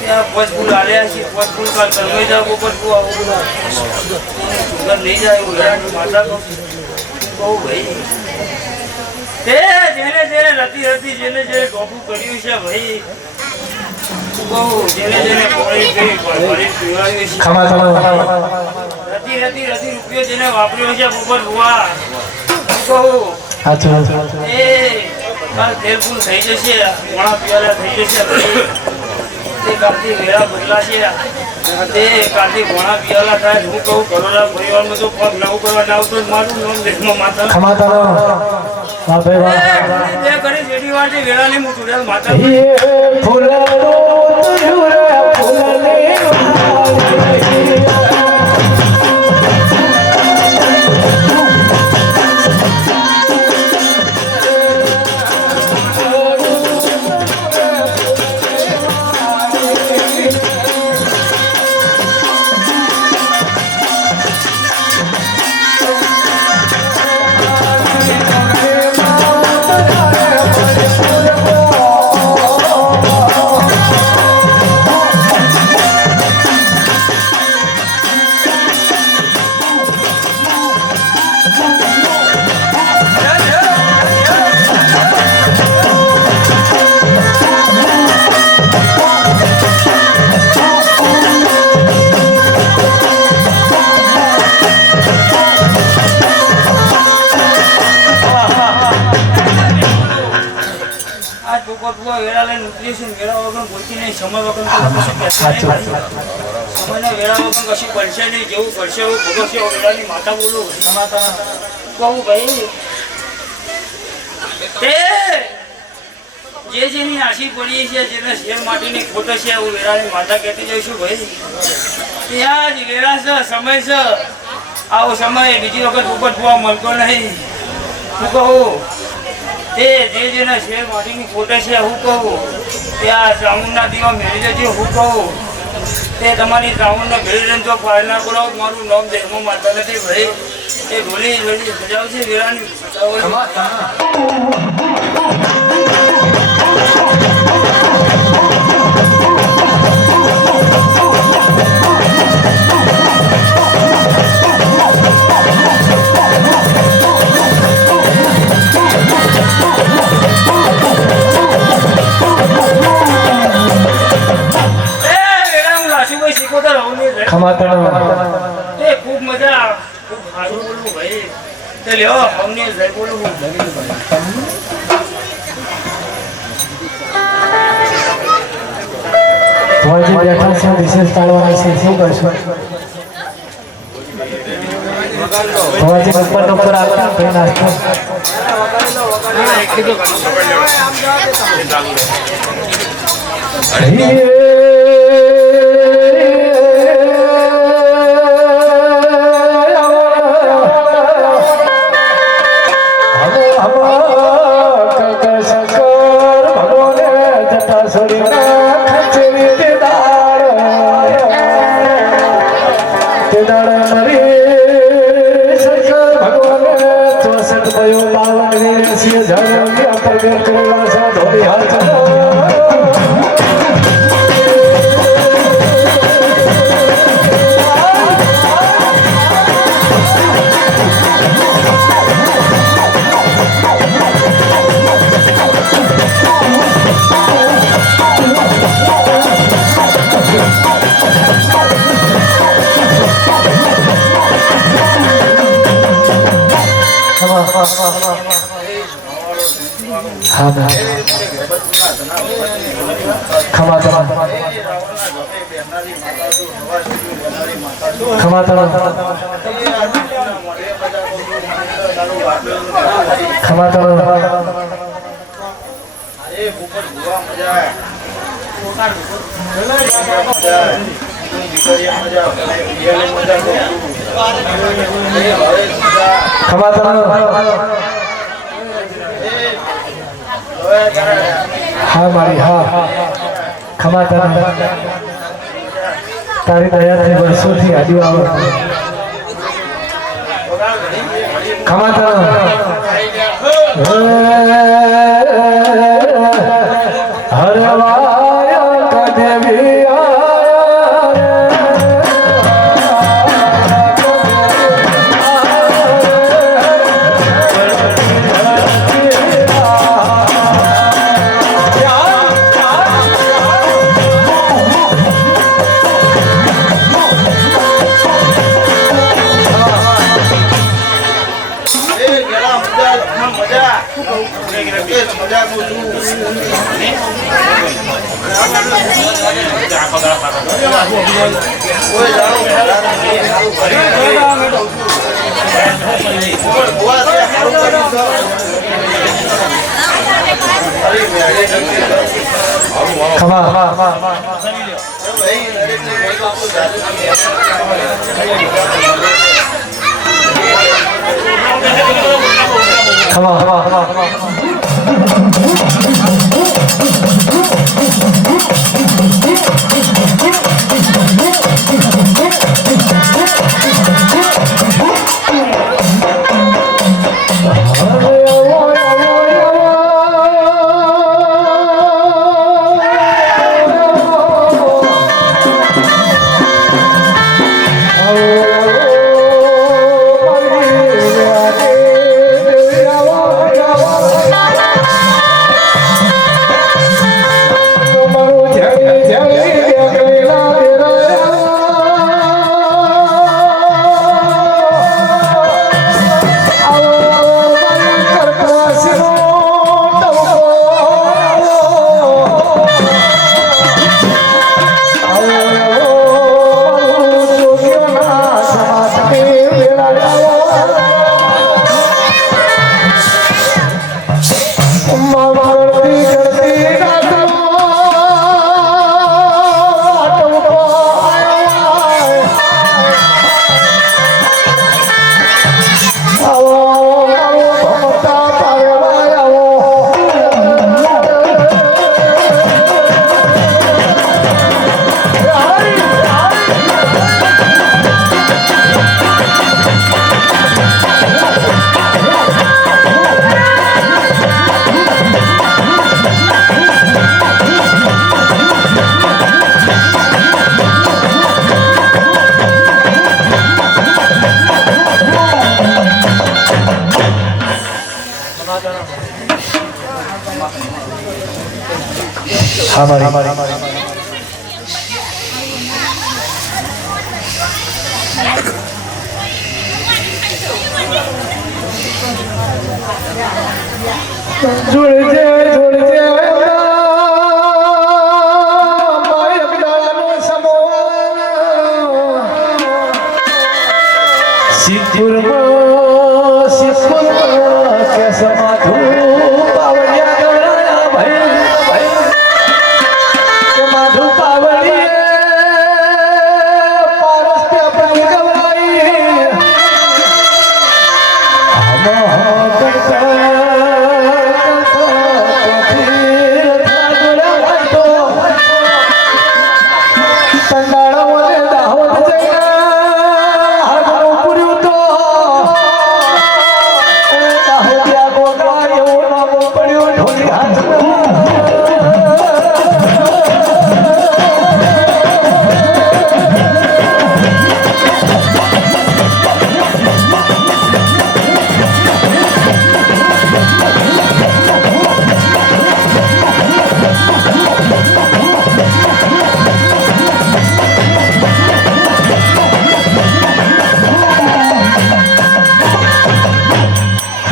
ત્યાં પચફૂલ આલ્યા છે. પચફૂલ કાલ તમે જાઓ પચફૂલ આવું સુગર નહીં જાય એવું હેરાની માતા કહું ભાઈ. તે જેને જેને રતી રતી જેને જેને ટોપું કર્યું છે ભાઈ કહું જેને જેને પોળી કરી ભરી પીવાયું છે. ખમાતા રતી રતી રતી રૂપિયો જેને વાપર્યો છે પોપટ બુઆ કહું સાચું એ કાલ તેલ ફૂલ થઈ જશે ઘણા પીવાલા થઈ જશે ભાઈ. તે કાલથી વેરા બદલાશે તે કાલથી ઘણા પીવાલા થાય હું કહું કરોડા પરિવારમાં તો પગ નવું કરવા ના આવતો મારું નામ દેશમાં માતા ખમાતા વાહ ભાઈ વાહ બે ઘણી જેડી વાર છે વેરાની હું ચૂડેલ માતા એ ફૂલનો તુયુ રે ફૂલની વાલી વેળા લઈને ઉતરી છું વેળા વગર બોલતી નહીં સમય વગર કશું કહેતા નહીં ભાઈ. સમયના વેળા વગર કશું બનશે નહીં જેવું કરશે એવું ભોગવશે વેળાની માતા બોલું કહું ભાઈ. તે જે જેની આશી પડી છે જેને શેર માટીની ખોટ છે એવું વેળાની માતા કહેતી જઈશું ભાઈ. ત્યાં જ વેળા છે સમય છે આવો સમય બીજી વખત ઉપર જોવા મળતો નહીં હું કહું. તે જે જેને શેર માટીની ખોટે છે હું કહું ત્યાં શ્રાવણના દીવા મેળી દેજે હું કહું. તે તમારી શ્રાવણને ભેળી રહીને જો પાલના કરો મારું નામ દેહમાં માતા નથી ભાઈ. એ ઢોલી ઢોલી સજાવશે વેળાની ખમાતા ખૂબ મજા ખૂબ સારું બોલવું ભાઈ. તે લ્યો અમને જય બોલવું ભોજી બેઠા છે વિશેષ તાળવાની છે શું કરશો ભોજી ઉપર આવતા ભાઈ નાસ્તો સિંહ જાણે અંતર્ગત કરેલા છે ધોળી હાથ હા મારી હા ખમા તારી દયાથી વર્ષોથી આજુ આવો ખમા હરવાયા કદેવી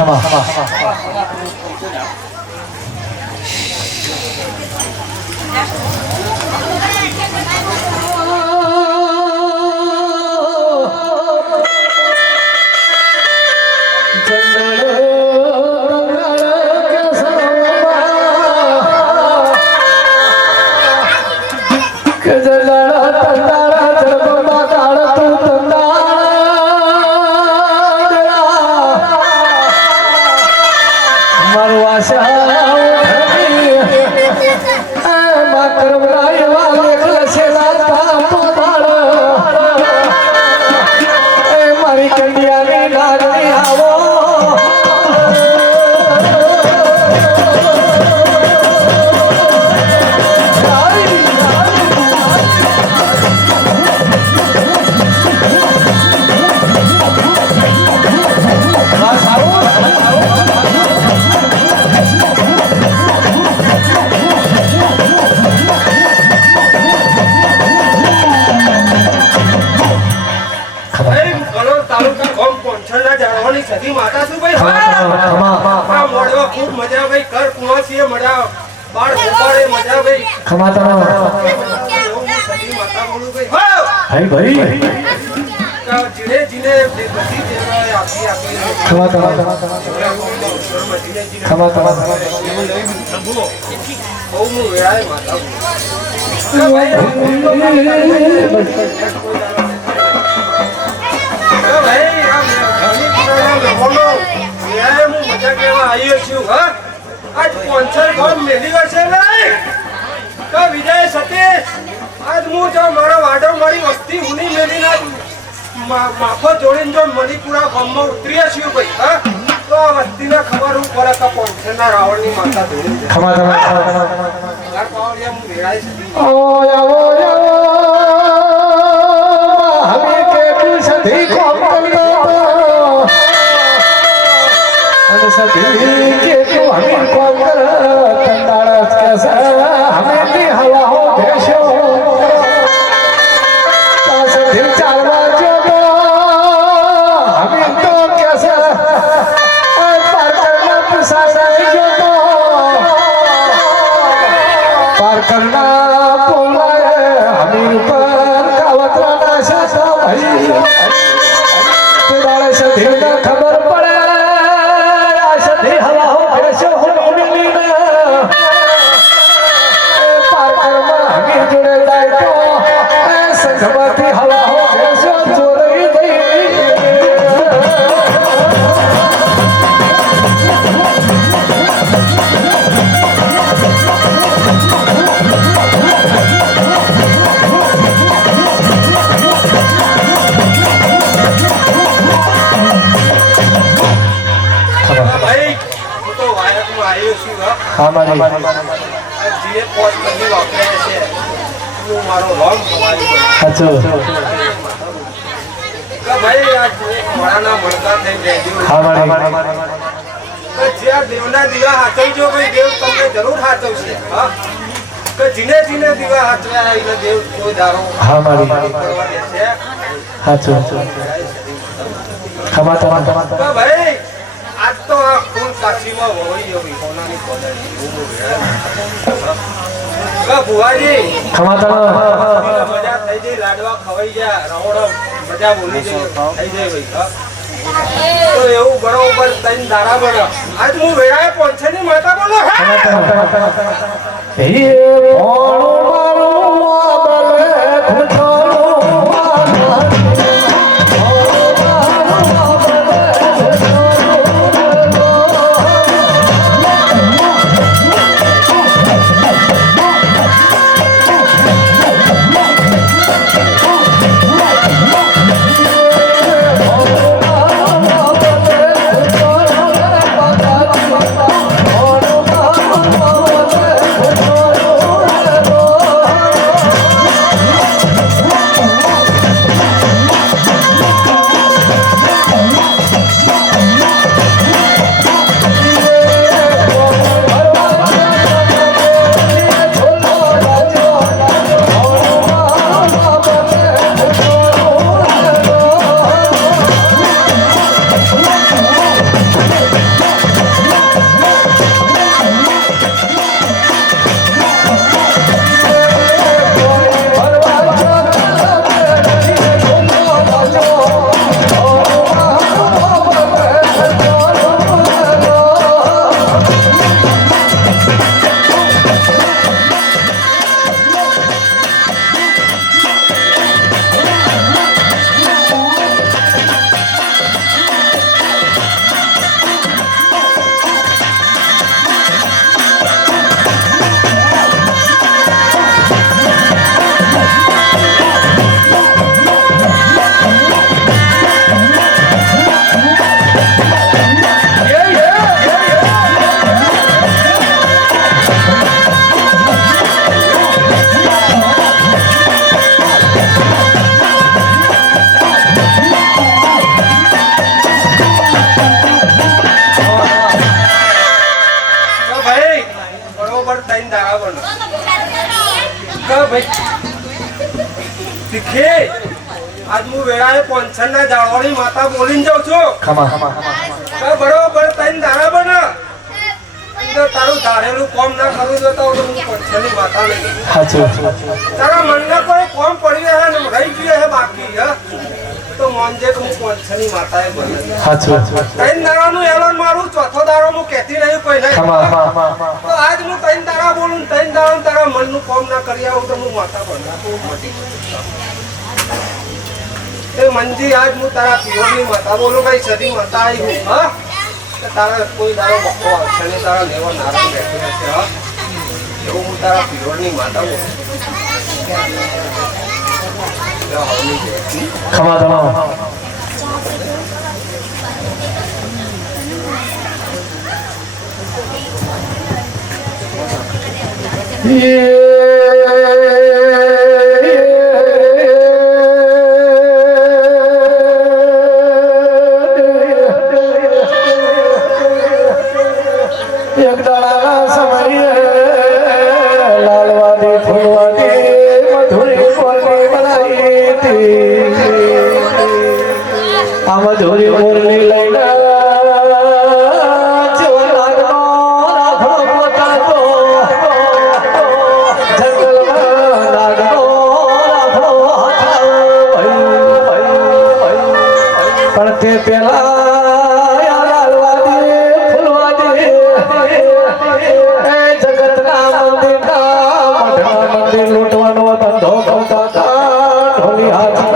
ખમા સતી માતા છું ભાઈ હા મોડવા ખૂબ મજા ભાઈ કર કુવાસીએ મજા બાળ ગોપાળે મજા ભાઈ ખમા તનો સતી માતા બોલું ભાઈ ભાઈ જીને જીને બધી દેવાય આપી આપી ખમા તનો ખમા તનો બહુ હું વેળાય માતા મજા કેવા આવ્યો છું હા આજ 500 ગામ મેલી ગયો છે વિજય સતીશ આજ હું જો મારો વાડો મારી વસ્તી ઉની મેલી ના માફો જોડીને જો મણિપુરા ગામમાં ઉતર્યા છું ભાઈ હા તો આ વસ્તીને ખબર હું પડે કે 500 ના રાવણની માતા ધોળી ખમા તનો પાવડિયા હું વેળાય સતી હમે કે તું સધી કોમ કરનો અને સધી કે તું હમે કોમ કર તંદાળસ કે હમે ની હવા હો ભેશો તા સધી ચાલવા જોગો હમે તો કેસે પાર કરના પુસાસા જોગો પાર કરના પોલાય હમીર પર કાવતરા ના શાસા ભાઈ તેડાળે સધી ના ખબર પડે આ સધી હવા હો ભેશો હો મિલી ના પાર કરમાં હમીર જોડે જાય તો સંઘમાંથી હવા હો ભેશો ચોરી થઈ ભાઈ હું તો વાયરમાં આવ્યો છું હા મારી જીને પોત કરી વાપરે છે હું મારો રોંગ ખવાયું સાચો ભાઈ આ મોડાના મળતા થઈ જાય હા મારી જ્યાં દેવના દીવા હાચવજો ભાઈ દેવ તમને જરૂર હાચવશે હા કે જીને જીને દીવા હાચવ્યા એટલે દેવ કોઈ દારો હા મારી કરવા દેશે સાચો ખમા તનો તો ભાઈ આજ તો આ ફૂલ કાશીમાં વળી ગયો ભાઈ સોનાની કોદળી ભુવાજી ખમા તનો મજા થઈ જાય લાડવા ખવાઈ જાય રહોડો મજા બોલી જાય થઈ જાય ભાઈ હા તો એવું બરોબર તઈને દાડા બનો આજ હું વેળાએ પહોંચે ની માતા બોલો હે હે ઓણો મારો બોલે ખુશોનો માતા ખે આજ હું વેળાએ પોંછણના જાળવાની માતા બોલીને જાઉં છું તો બરોબર તઈને દાણા બને તો તારું ધારેલું કોમ ના કરું તો હું પોંછણની માતા નહીં તારા મનના કોઈ કોમ પડી હે ને રહી ગયું હે બાકી હે તો માનજે કે હું પોંછણની માતાએ બની તઈને દાડાનું એલોન મારું ચોથો દાડો હું કહેતી નહીં કોઈ નહીં તો આજ હું તઈને દાડા બોલું તઈને દાડા તારા મનનું કોમ ના કરી આવું તો હું માતા બની એ મંજી આજ હું તારા પિયરની માતા બોલું ભાઈ સદી માતા આવી હું હા તારા કોઈ દાડો બક્કો આવશે ને તારા લેવા નારાયણ બેઠી રહેશે હા એવું હું તારા પિયરની માતા બોલું એક દાડા સમયે લાલવાદી ફૂલવાદી મધુરી બોલની બનાવી હતી આ મધુરી બોલની લઈને જેવો લાગનો રાખડો પોતાતો જંગલમાં લાગનો રાખડો પણ તે પેલા લૂંટવાનો ધંધો કરતા હતા ઢોલી હાથ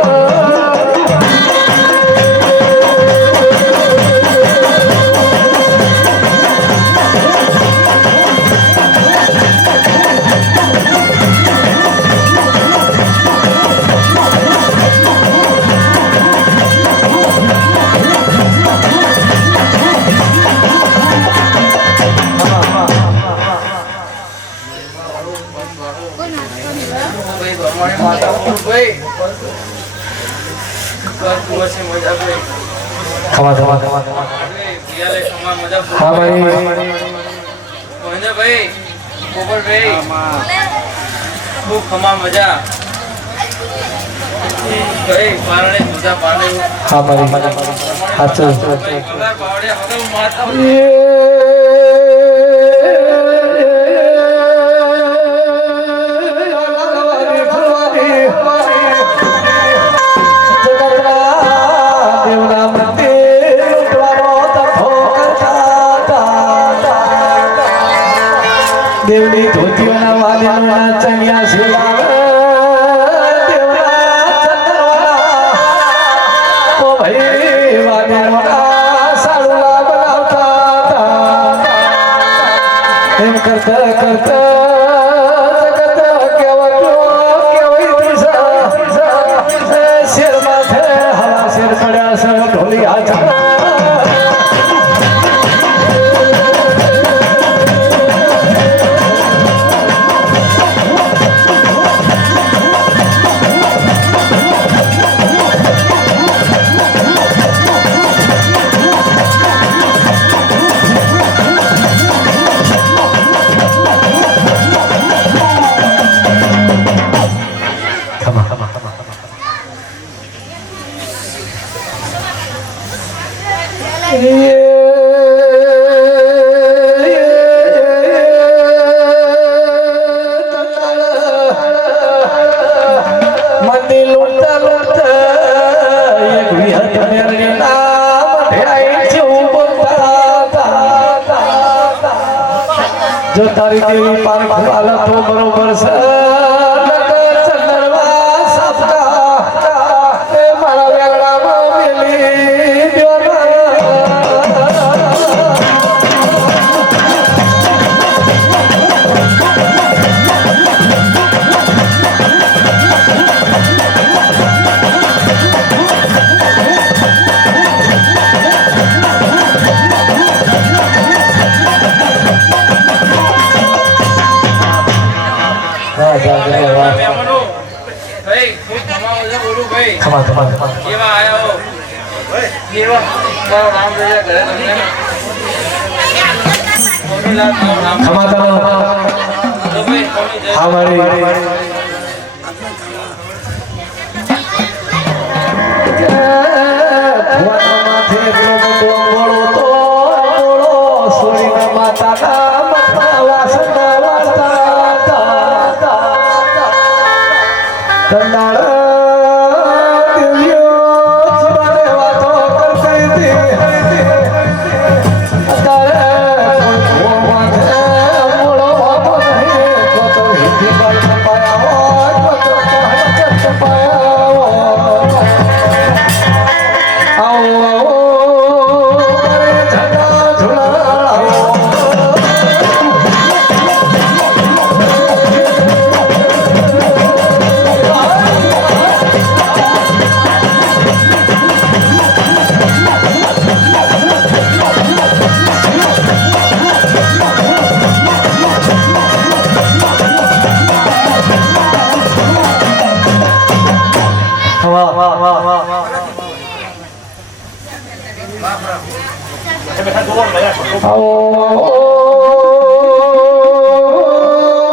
દેવની ધોતીઓના વાદળના ચણિયા સિલાવે દેવના ચંદ્રવાળા ઓ ભાઈ વાદળના સારુલા બનાવતા એમ કરતા કરતા જગત કેવાય દિશા શેર માથે હવા શેર પડ્યા છે ઢોલી હાથ જો તારી દેવી પાર ખુવાલા તો બરોબર છે ચંદરવા સાપકા એ મારા વેગડામાં મેલી દેવા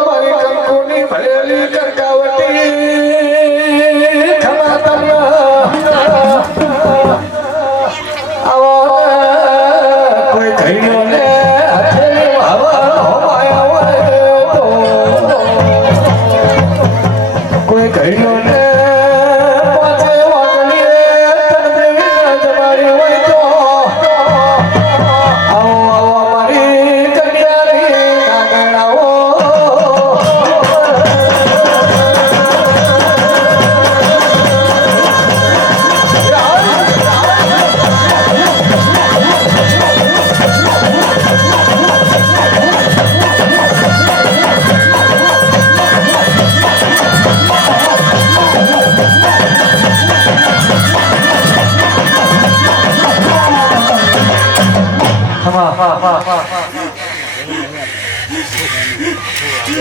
મારી કંકુની ભરેલી કરકાવટી ખમા તમને આવો કોઈ કહીયો ને હથેળી હવા હોમાયા હોય તો કોઈ કહીયો ને પાંચે વાગડીએ તન દેવી જમાડી હોય તો આવો આવો મારી કન્યાની નાગણાઓ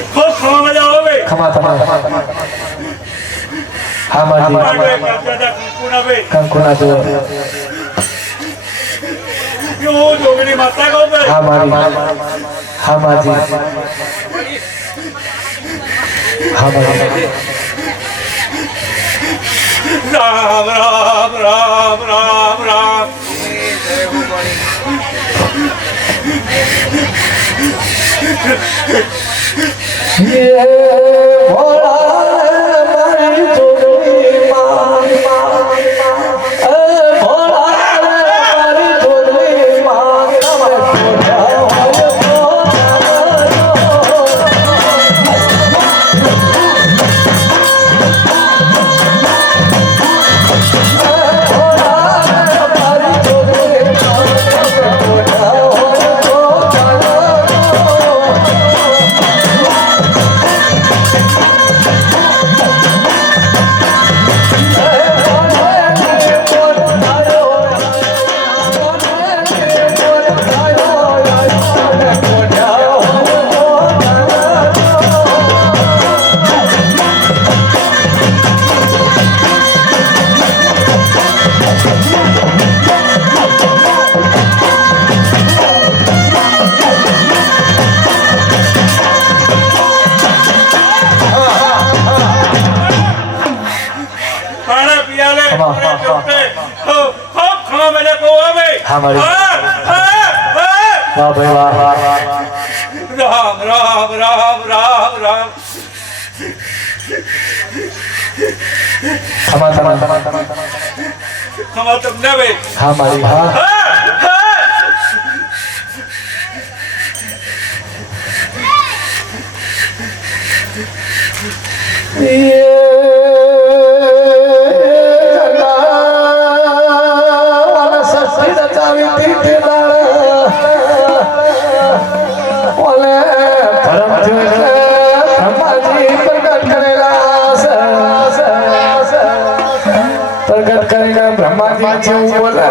ખૂબ ખાવા મજા આવે ખમા તમારા હા માજી મારે કાકા કંકુના બે કંકુના જો યો જોગણી માતા ગો બે હા મારી હા માજી હા મારી રામ રામ રામ રામ રામ ये भोला मारी जोड़ी माँ भोला मारी जोड़ी माँ પાણા પિયાલે આપણે જોતે ખૂબ ખાવા મને કહો આવે હા મારી વાહ ભાઈ વાહ રામ રામ રામ રામ રામ ખમા તમારા ખમા તમને બે હા મારી હા પ્રગટ કરીને બ્રહ્માજી બોલે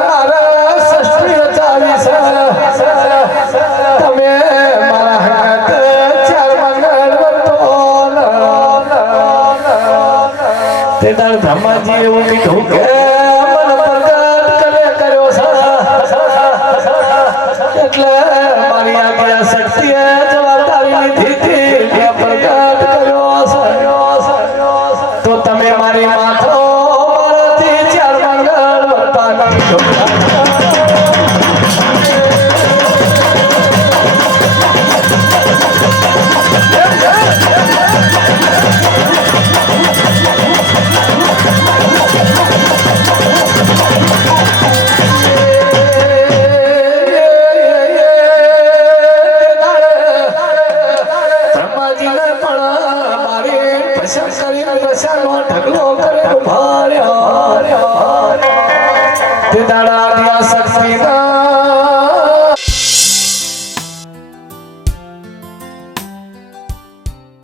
મારા સૃષ્ટિ રચાવી છે તમે મારા હાથ ચાર મંગળ તે દાળ બ્રહ્માજી એવું કીધું કે મને પ્રગટ કર્યો છે એટલે મારી આ શક્તિએ જવાબદારી લીધી હતી મેં પ્રગટ કર્યો છે તો તમે મારી માથો મારાથી ચાર મંગળ વર્તાના ઢગલો કરે ભાર્યા તે દાડા શક્તિ